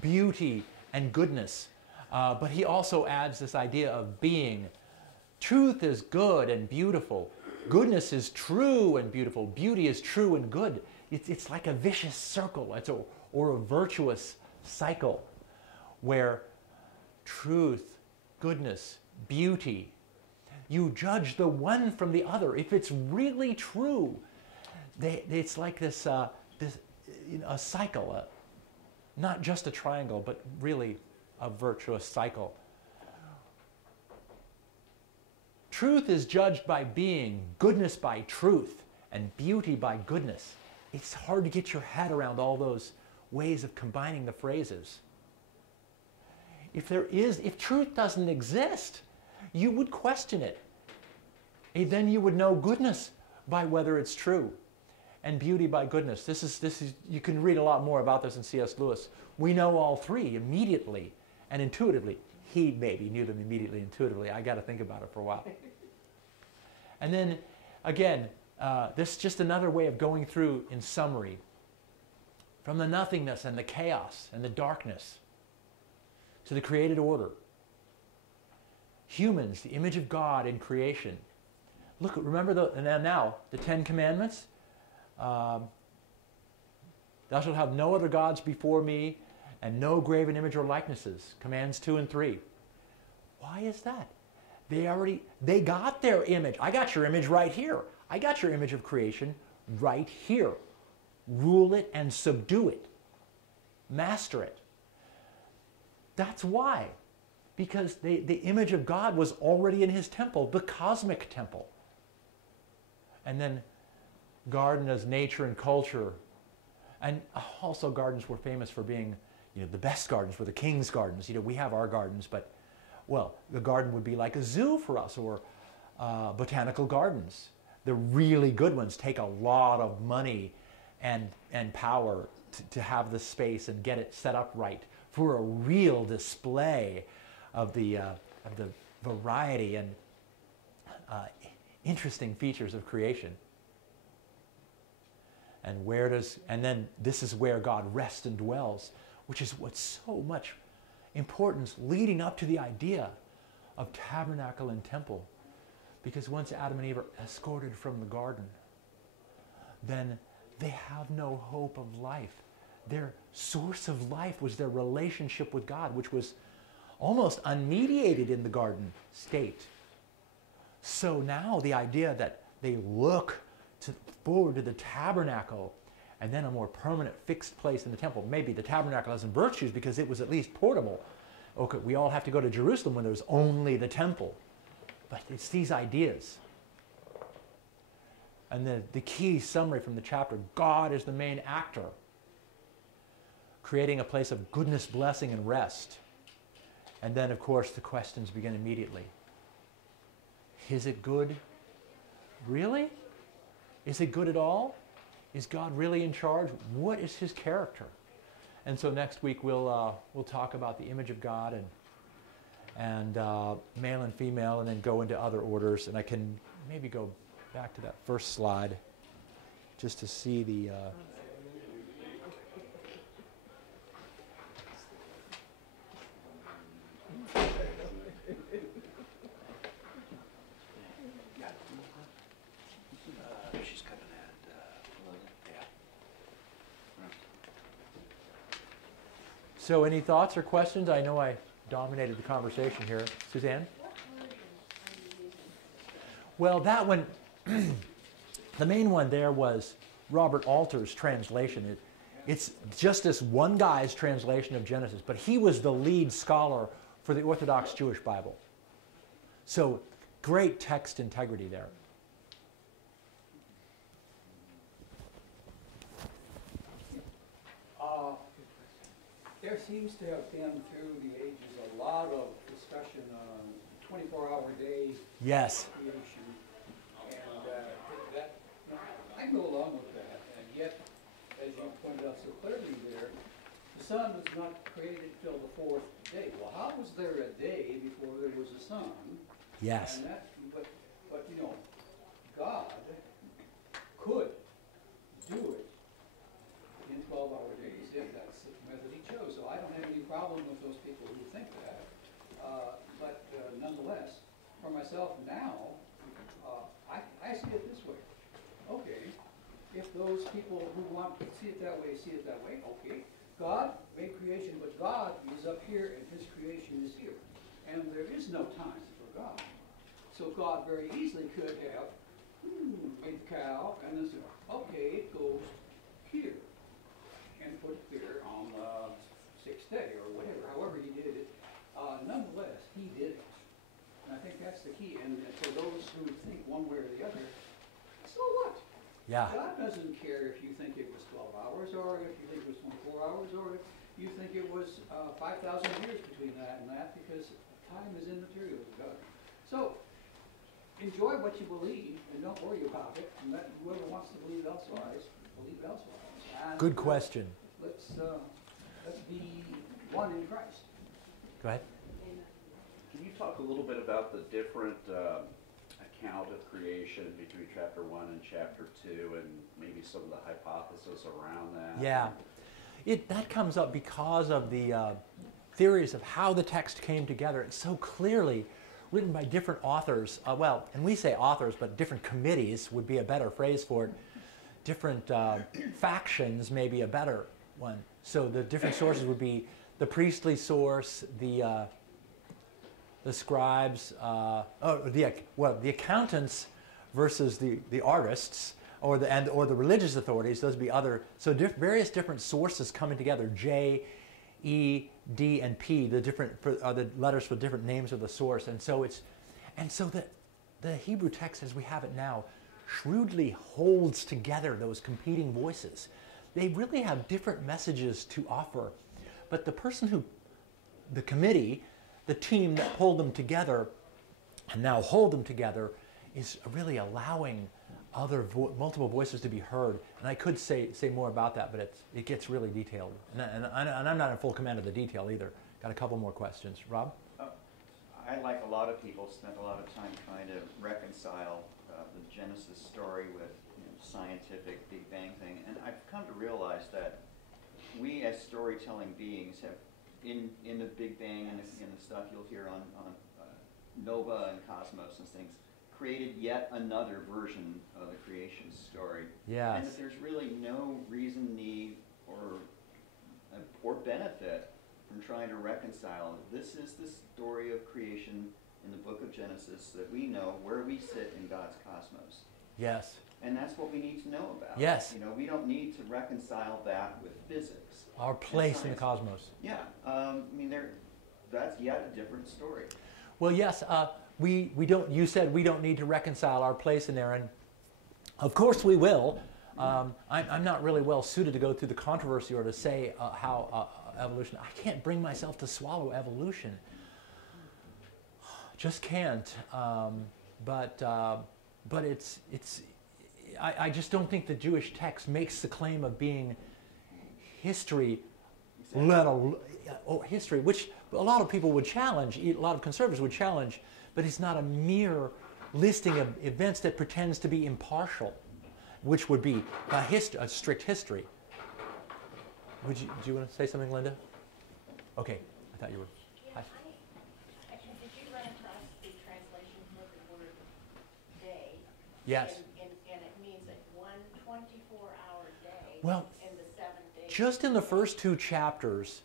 beauty, and goodness. But he also adds this idea of being. Truth is good and beautiful. Goodness is true and beautiful. Beauty is true and good. it's like a vicious circle, or a virtuous cycle where truth, goodness, beauty, you judge the one from the other. If it's really true, it's like this, a cycle, not just a triangle, but really a virtuous cycle. Truth is judged by being, goodness by truth, and beauty by goodness. It's hard to get your head around all those ways of combining the phrases. If truth doesn't exist, you would question it. And then you would know goodness by whether it's true, and beauty by goodness. This is you can read a lot more about this in C.S. Lewis. We know all three immediately and intuitively. He maybe knew them immediately, intuitively. I got to think about it for a while. And then, again, this is just another way of going through, in summary, from the nothingness and the chaos and the darkness to the created order. Humans, the image of God in creation. Look, remember now the Ten Commandments? Thou shalt have no other gods before me, and no graven image or likenesses. Commands 2 and 3. Why is that? They got their image. I got your image right here. I got your image of creation right here. Rule it and subdue it. Master it. That's why. Because the image of God was already in his temple, the cosmic temple. And then garden as nature and culture. And also gardens were famous for being, the best gardens were the king's gardens. We have our gardens, but, well, the garden would be like a zoo for us, or botanical gardens. The really good ones take a lot of money and power to have the space and get it set up right for a real display of the variety and interesting features of creation. And then this is where God rests and dwells, which is what's so much importance leading up to the idea of tabernacle and temple. Because once Adam and Eve are escorted from the garden, then they have no hope of life. Their source of life was their relationship with God, which was almost unmediated in the garden state. So now the idea that they look forward to the tabernacle and then a more permanent fixed place in the temple. Maybe the tabernacle has some virtues because it was at least portable. Okay, we all have to go to Jerusalem when there's only the temple. But it's these ideas. And the key summary from the chapter, God is the main actor, creating a place of goodness, blessing, and rest. And then, of course, the questions begin immediately. Is it good? Really? Is it good at all? Is God really in charge? What is his character? And so next week we'll talk about the image of God and male and female, and then go into other orders. And I can maybe go back to that first slide just to see the... She's coming at 11. Yeah. So any thoughts or questions? I know I dominated the conversation here. Suzanne? Well, that one, the main one there was Robert Alter's translation. It's just this one guy's translation of Genesis, but he was the lead scholar for the Orthodox Jewish Bible. So great text integrity there. There seems to have been through the ages a lot of discussion on 24-hour day Yes. creation, and that I go along with that. And yet, as you pointed out so clearly there, the sun was not created until the fourth day. Well, how was there a day before there was a sun? Yes. And but God could do it in 12-hour days if that's the method he chose. So I don't have any problem with those people who think that. But nonetheless, for myself now, I see it this way. Okay, if those people who want to see it that way, see it that way. Okay, God made creation, but God is up here and his creation is here. And there is no time for God. So God very easily could have made the cow and then said, okay, it goes here. And put it there on the sixth day or whatever, however he did it. Nonetheless, he did it. And I think that's the key. And for those who think one way or the other, so what? Yeah. God doesn't care if you think it was 12 hours or if you think it was 24 hours or if you think it was 5,000 years between that and that, because time is immaterial to God. So, enjoy what you believe and don't worry about it, and let whoever wants to believe elsewise, believe elsewise. And Good question. Let's be one in Christ. Go ahead. Can you talk a little bit about the different account of creation between chapter 1 and chapter 2 and maybe some of the hypothesis around that? Yeah. That comes up because of the theories of how the text came together. It's so clearly written by different authors. And we say authors, but different committees would be a better phrase for it. Different factions may be a better one. So the different sources would be the priestly source, the scribes, the accountants versus the artists, or the religious authorities. Those would be other. So various different sources coming together. J, E, D, and P. The different are the letters for different names of the source. And so the Hebrew text as we have it now shrewdly holds together those competing voices. They really have different messages to offer, but the committee, the team that pulled them together and now hold them together is really allowing multiple voices to be heard. And I could say more about that, but it gets really detailed. And I'm not in full command of the detail either. Got a couple more questions. Rob? I, like a lot of people, spent a lot of time trying to reconcile the Genesis story with scientific Big Bang thing. And I've come to realize that we as storytelling beings have, in the Big Bang and in the stuff you'll hear on Nova and Cosmos and things, created yet another version of the creation story. Yes. And that there's really no reason, need, or benefit from trying to reconcile. This is the story of creation in the book of Genesis that we know where we sit in God's cosmos. Yes. And that's what we need to know about. Yes. We don't need to reconcile that with physics. Our place in the cosmos. Yeah. That's yet a different story. Well, yes. We don't. You said we don't need to reconcile our place in there, and of course we will. I'm not really well suited to go through the controversy or to say how evolution. I can't bring myself to swallow evolution. Just can't. But it's. I just don't think the Jewish text makes the claim of being history, history, which a lot of people would challenge. A lot of conservatives would challenge. But it's not a mere listing of events that pretends to be impartial, which would be a strict history. Do you want to say something, Linda? Okay, I thought you were. Yeah, actually, did you run across the translation for the word day? Yes. And it means that 1 24-hour day in the 7 days. Just in the first two chapters,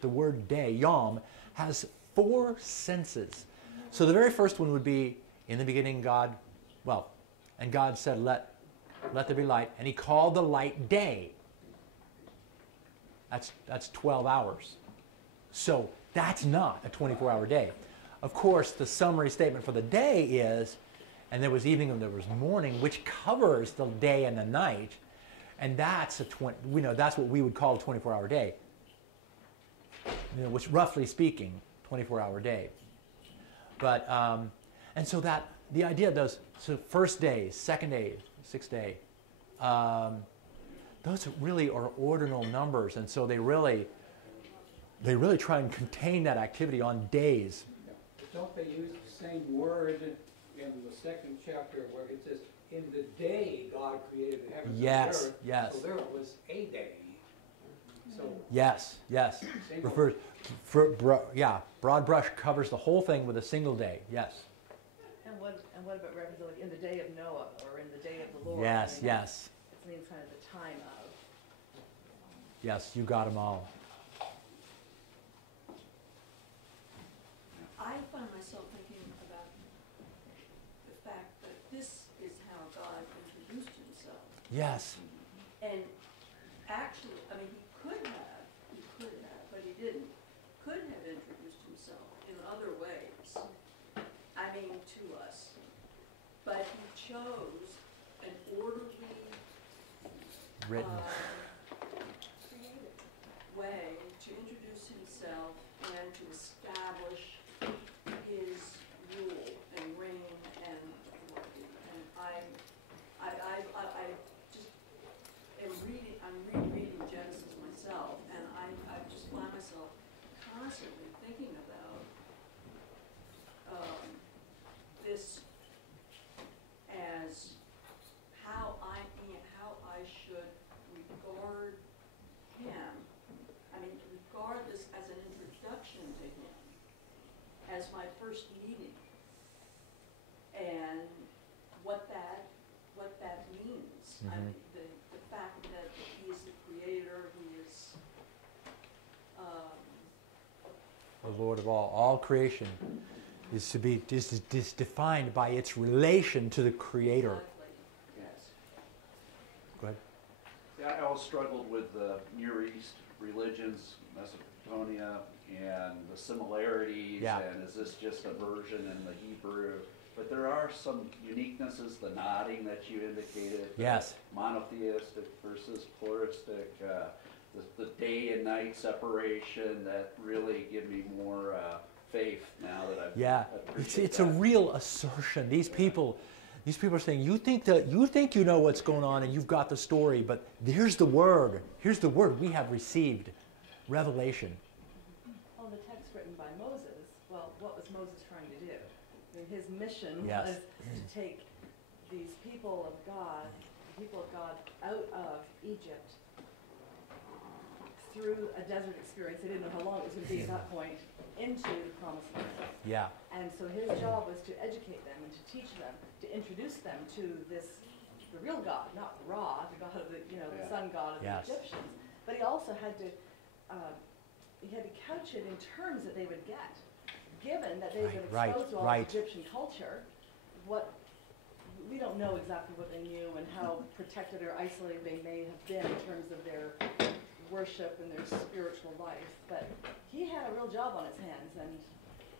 the word day, yom, has 4 senses. So the very first one would be, in the beginning and God said, let there be light, and he called the light day. That's 12 hours. So that's not a 24-hour day. Of course, the summary statement for the day is, and there was evening and there was morning, which covers the day and the night, and that's that's what we would call a 24-hour day. Which, roughly speaking, 24-hour day. But and so that the idea of those, so first day, second day, sixth day, those really are ordinal numbers, and so they really try and contain that activity on days. But don't they use the same word in the second chapter where it says, "In the day God created the heavens and the earth"? Yes. So there was a day. So Yes. Refers, broad brush covers the whole thing with a single day. Yes. And And what about reference, like in the day of Noah, or in the day of the Lord? Yes, I mean, yes, it means kind of the time of. yes, you got them all. I find myself thinking about the fact that this is how God introduced himself. Yes, And actually, I mean, he could have, but he didn't, could have introduced himself in other ways, I mean, to us. But he chose an orderly, written. creative way to introduce himself and to establish his rule and reign and authority. And I just am reading, I'm rereading Genesis myself, and I just find myself constantly thinking about this as how I should regard him. I mean, regard this as an introduction to him, as my first meeting, and what that means. I mean, the fact that he is the creator, he is The Lord of all. All creation is to be is defined by its relation to the Creator. exactly. Yes. Go ahead. Yeah, I always struggled with the Near East religions, Mesopotamia, and the similarities, Yeah. and is this just a version in the Hebrew? But there are some uniquenesses, the nodding that you indicated. Yes. Monotheistic versus pluralistic, the day and night separation that really give me more faith now that I've Yeah, appreciate it's a that. real assertion. These people are saying, you think you know what's going on and you've got the story, but here's the word. Here's the word we have received. Revelation. Oh, the text written by Moses, well, what was Moses trying to do? I mean, his mission Yes. was to take these people of God, the people of God, out of Egypt through a desert experience. They didn't know how long it was going to be at that point, into the promised land. Yeah. And so his job was to educate them and to teach them, to introduce them to this, the real God, not Ra, the God of the, the Yeah. sun god of Yes. the Egyptians. But he also had to couch it in terms that they would get. Given that they've been Right, exposed to all right. this Egyptian culture, we don't know exactly what they knew and how protected or isolated they may have been in terms of their worship and their spiritual life. But he had a real job on his hands, and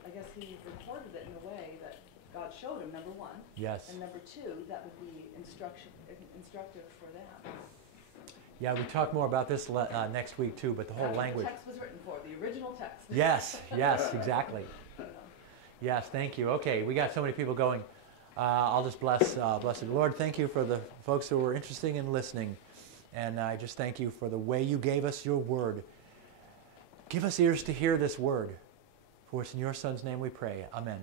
I guess he recorded it in a way that God showed him, number one. Yes. And number two, that would be instructive for them. Yeah, we talk more about this next week too, but the whole That's language. what the text was written for, the original text. Yes, yes, exactly. Yes, thank you. Okay, we got so many people going. I'll just bless it. Lord, thank you for the folks who were interested in listening. And I just thank you for the way you gave us your word. Give us ears to hear this word. For it's in your Son's name we pray. Amen.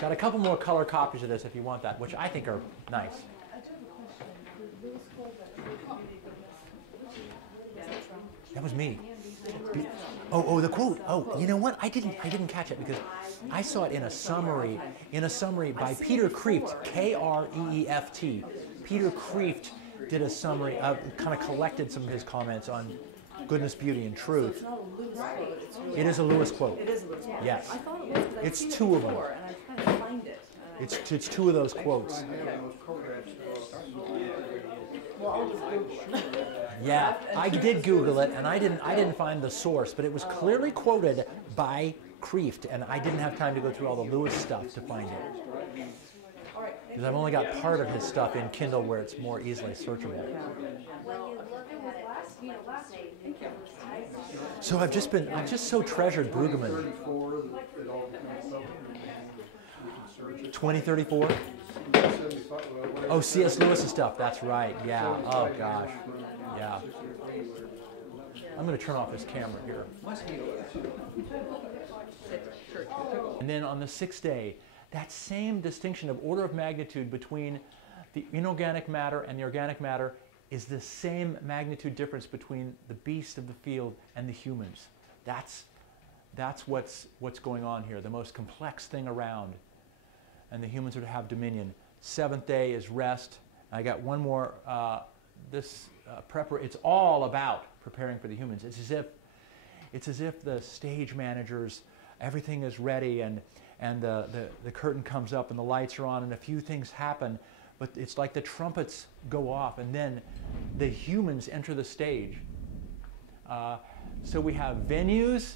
Got a couple more color copies of this if you want that, which I think are nice. I do have a question. The Lewis quote that community goodness. That was me. Oh, the quote. Oh, you know what? I didn't catch it because I saw it in a summary by Peter Kreeft, Kreeft. Peter Kreeft did a summary, kind of collected some of his comments on goodness, beauty, and truth. It's not a Lewis quote. It's really It is a Lewis quote. It is a Lewis quote. Yes. I thought it was because I've It's seen two it of them. before, and I'm trying to find it. It's two of those quotes. Well, I'll just Google it. Yeah, I did Google it, and I didn't find the source, but it was clearly quoted by Kreeft, and I didn't have time to go through all the Lewis stuff to find it. All right. Because I've only got part of his stuff in Kindle where it's more easily searchable. When you look at it, like you say, So I've just so treasured Brueggemann. 2034? Oh, C.S. Lewis's stuff, that's right, yeah, oh gosh, yeah. I'm gonna turn off this camera here. And then on the sixth day, that same distinction of order of magnitude between the inorganic matter and the organic matter is the same magnitude difference between the beast of the field and the humans. That's That's what's going on here, the most complex thing around. And the humans are to have dominion. Seventh day is rest. I got one more. It's all about preparing for the humans. It's as if the stage managers, everything is ready, and the curtain comes up and the lights are on and a few things happen, but it's like the trumpets go off and then the humans enter the stage. So we have venues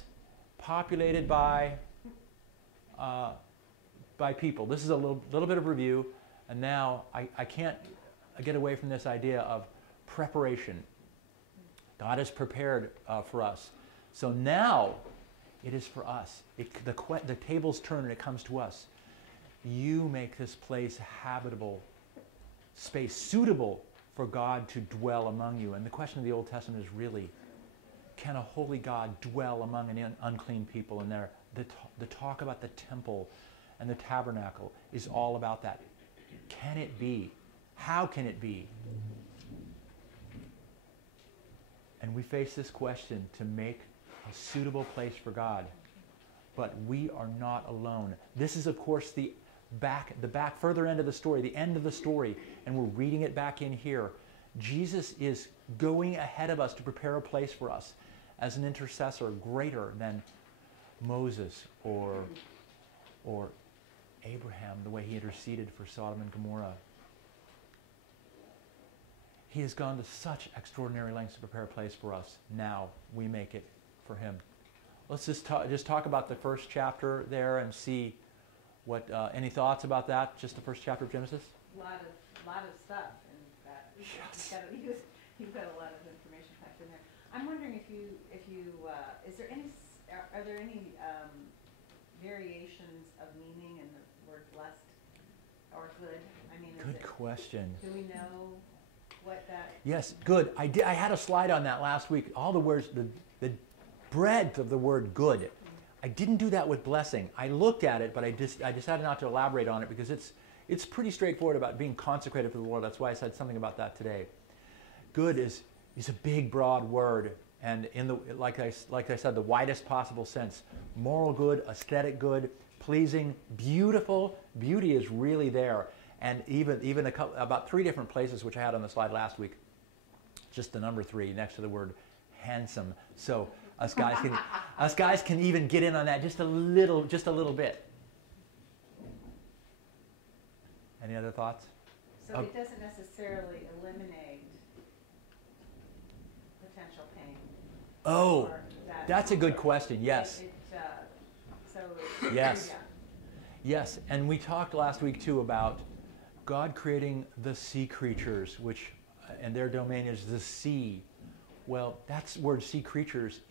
populated by people. This is a little bit of review, and now I can't get away from this idea of preparation. God has prepared for us. So now it is for us. The tables turn and it comes to us. You make this place a habitable space, suitable for God to dwell among you. And the question of the Old Testament is really, can a holy God dwell among an unclean people? And the talk about the temple and the tabernacle is all about that. Can it be? How can it be? And we face this question to make a suitable place for God. But we are not alone. This is, of course, the further end of the story, the end of the story, and we're reading it back in here. Jesus is going ahead of us to prepare a place for us as an intercessor greater than Moses or Abraham, the way he interceded for Sodom and Gomorrah. He has gone to such extraordinary lengths to prepare a place for us. Now we make it for him. Let's just talk about the first chapter there and see what any thoughts about that. Just the first chapter of Genesis. Lot of stuff in that. Yes. You've got a lot of information packed in there. I'm wondering if you are there any variations of meaning in the word blessed or good? I mean, Good question. Do we know what that? Yes, good. I had a slide on that last week. All the words, the breadth of the word good. I didn't do that with blessing. I looked at it, but I decided not to elaborate on it because it's pretty straightforward about being consecrated for the Lord. That's why I said something about that today. Good is a big, broad word, and in the like I said, the widest possible sense. Moral good, aesthetic good, pleasing, beautiful. Beauty is really there, and even about 3 different places which I had on the slide last week. Just the number 3 next to the word handsome. So us guys can even get in on that just a little bit. Any other thoughts? So it doesn't necessarily eliminate potential pain. Oh, that's a good question. Yes. Yes. Yeah. Yes, and we talked last week too about God creating the sea creatures, and their domain is the sea. Well, that word sea creatures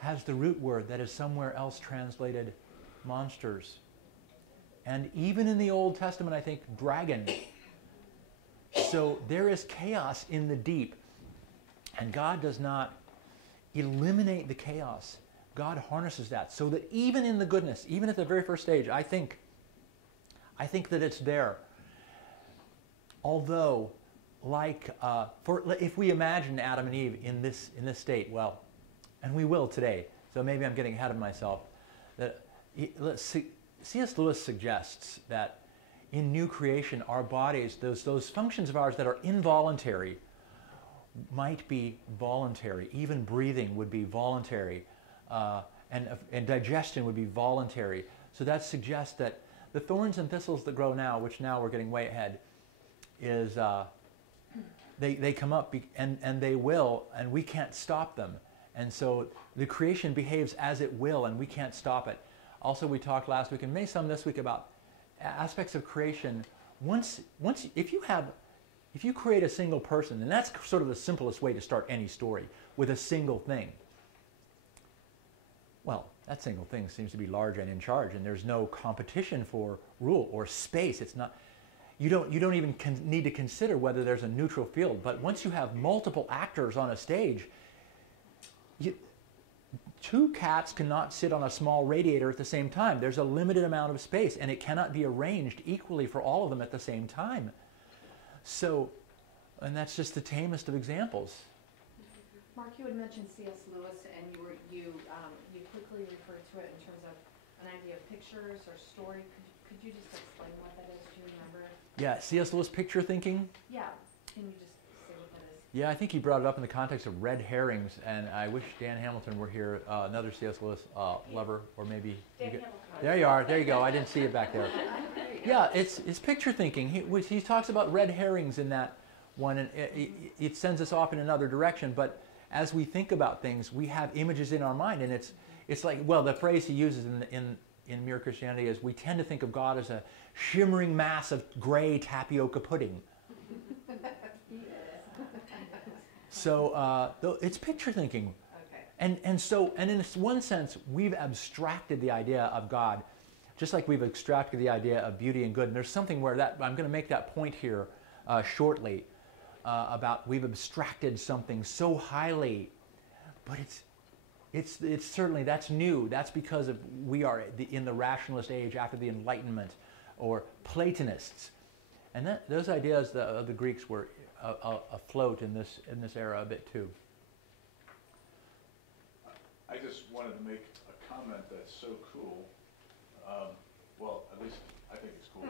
has the root word that is somewhere else translated monsters. And even in the Old Testament, I think, dragon. So there is chaos in the deep. And God does not eliminate the chaos. God harnesses that so that even in the goodness, even at the very first stage, I think that it's there. Although, if we imagine Adam and Eve in this state, well, and we will today, so maybe I'm getting ahead of myself, that C.S. Lewis suggests that in new creation, our bodies, those functions of ours that are involuntary, might be voluntary. Even breathing would be voluntary, and digestion would be voluntary. So that suggests that the thorns and thistles that grow now, which now we're getting way ahead, is they come up and they will, and we can't stop them. And so the creation behaves as it will, and we can't stop it. Also, we talked last week, and maybe some this week, about aspects of creation. If you create a single person, and that's sort of the simplest way to start any story, with a single thing. Well, that single thing seems to be large and in charge, and there's no competition for rule or space. It's not. You don't even need to consider whether there's a neutral field. But once you have multiple actors on a stage, 2 cats cannot sit on a small radiator at the same time. There's a limited amount of space, and it cannot be arranged equally for all of them at the same time. So, and that's just the tamest of examples. Mark, you had mentioned C.S. Lewis, and you typically refer to it in terms of an idea of pictures or story. Could you just explain what that is? Do you remember? Yeah, C.S. Lewis picture thinking. Yeah. Can you just say what that is? Yeah, I think he brought it up in the context of red herrings, and I wish Dan Hamilton were here, another C.S. Lewis lover, or maybe. There you are. There you go. I didn't see it back there. Yeah, it's picture thinking. He talks about red herrings in that one, and it sends us off in another direction. But as we think about things, we have images in our mind, and it's like, well, the phrase he uses in Mere Christianity is, we tend to think of God as a shimmering mass of gray tapioca pudding. So it's picture thinking. Okay. And in one sense, we've abstracted the idea of God, just like we've abstracted the idea of beauty and good. And there's something where I'm going to make that point here shortly about we've abstracted something so highly, but it's certainly, that's new. That's because we are in the rationalist age after the Enlightenment, or Platonists, and those ideas of the Greeks were afloat in this era a bit too. I just wanted to make a comment that's so cool. Well, at least I think it's cool.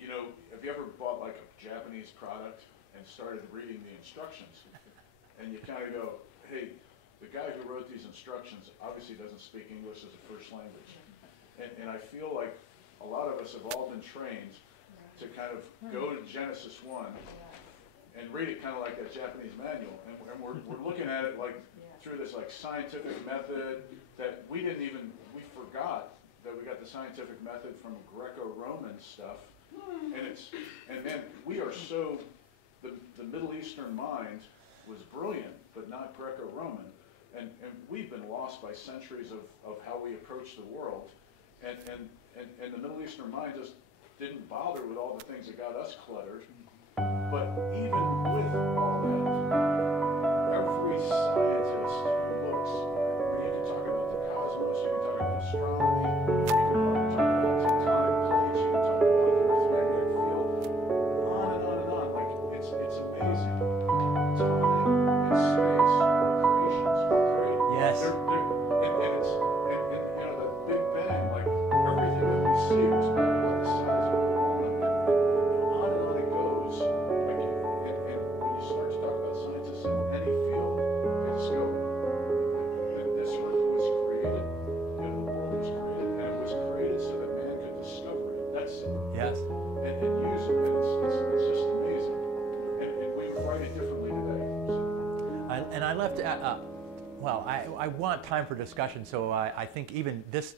You know, have you ever bought like a Japanese product and started reading the instructions, and you kind of go, hey, the guy who wrote these instructions obviously doesn't speak English as a first language. And I feel like a lot of us have all been trained to kind of go to Genesis 1 and read it kind of like that Japanese manual. And we're looking at it like through this like scientific method that we forgot that we got the scientific method from Greco-Roman stuff. And then we are so, the Middle Eastern mind was brilliant, but not Greco-Roman. And we've been lost by centuries of how we approach the world. And the Middle Eastern mind just didn't bother with all the things that got us cluttered. But even with all that, every scientist who looks, you can talk about the cosmos, you can talk about astronomy, you can talk about tectonic plates, you can talk about the Earth-magnetic field, on and on and on. Like, it's amazing. Time and space are creations of created. Yes. And you know, the Big Bang, like everything that we see was about what the size of a walnut, and on it goes. Like, and when you start to talk about scientists in any field, they just go, that this earth was created, you know, the world was created, and it was created so that man could discover it. That's Yes. and use it, and it's just amazing. And we write it differently today. So. I left. Well, I want time for discussion, so I think even this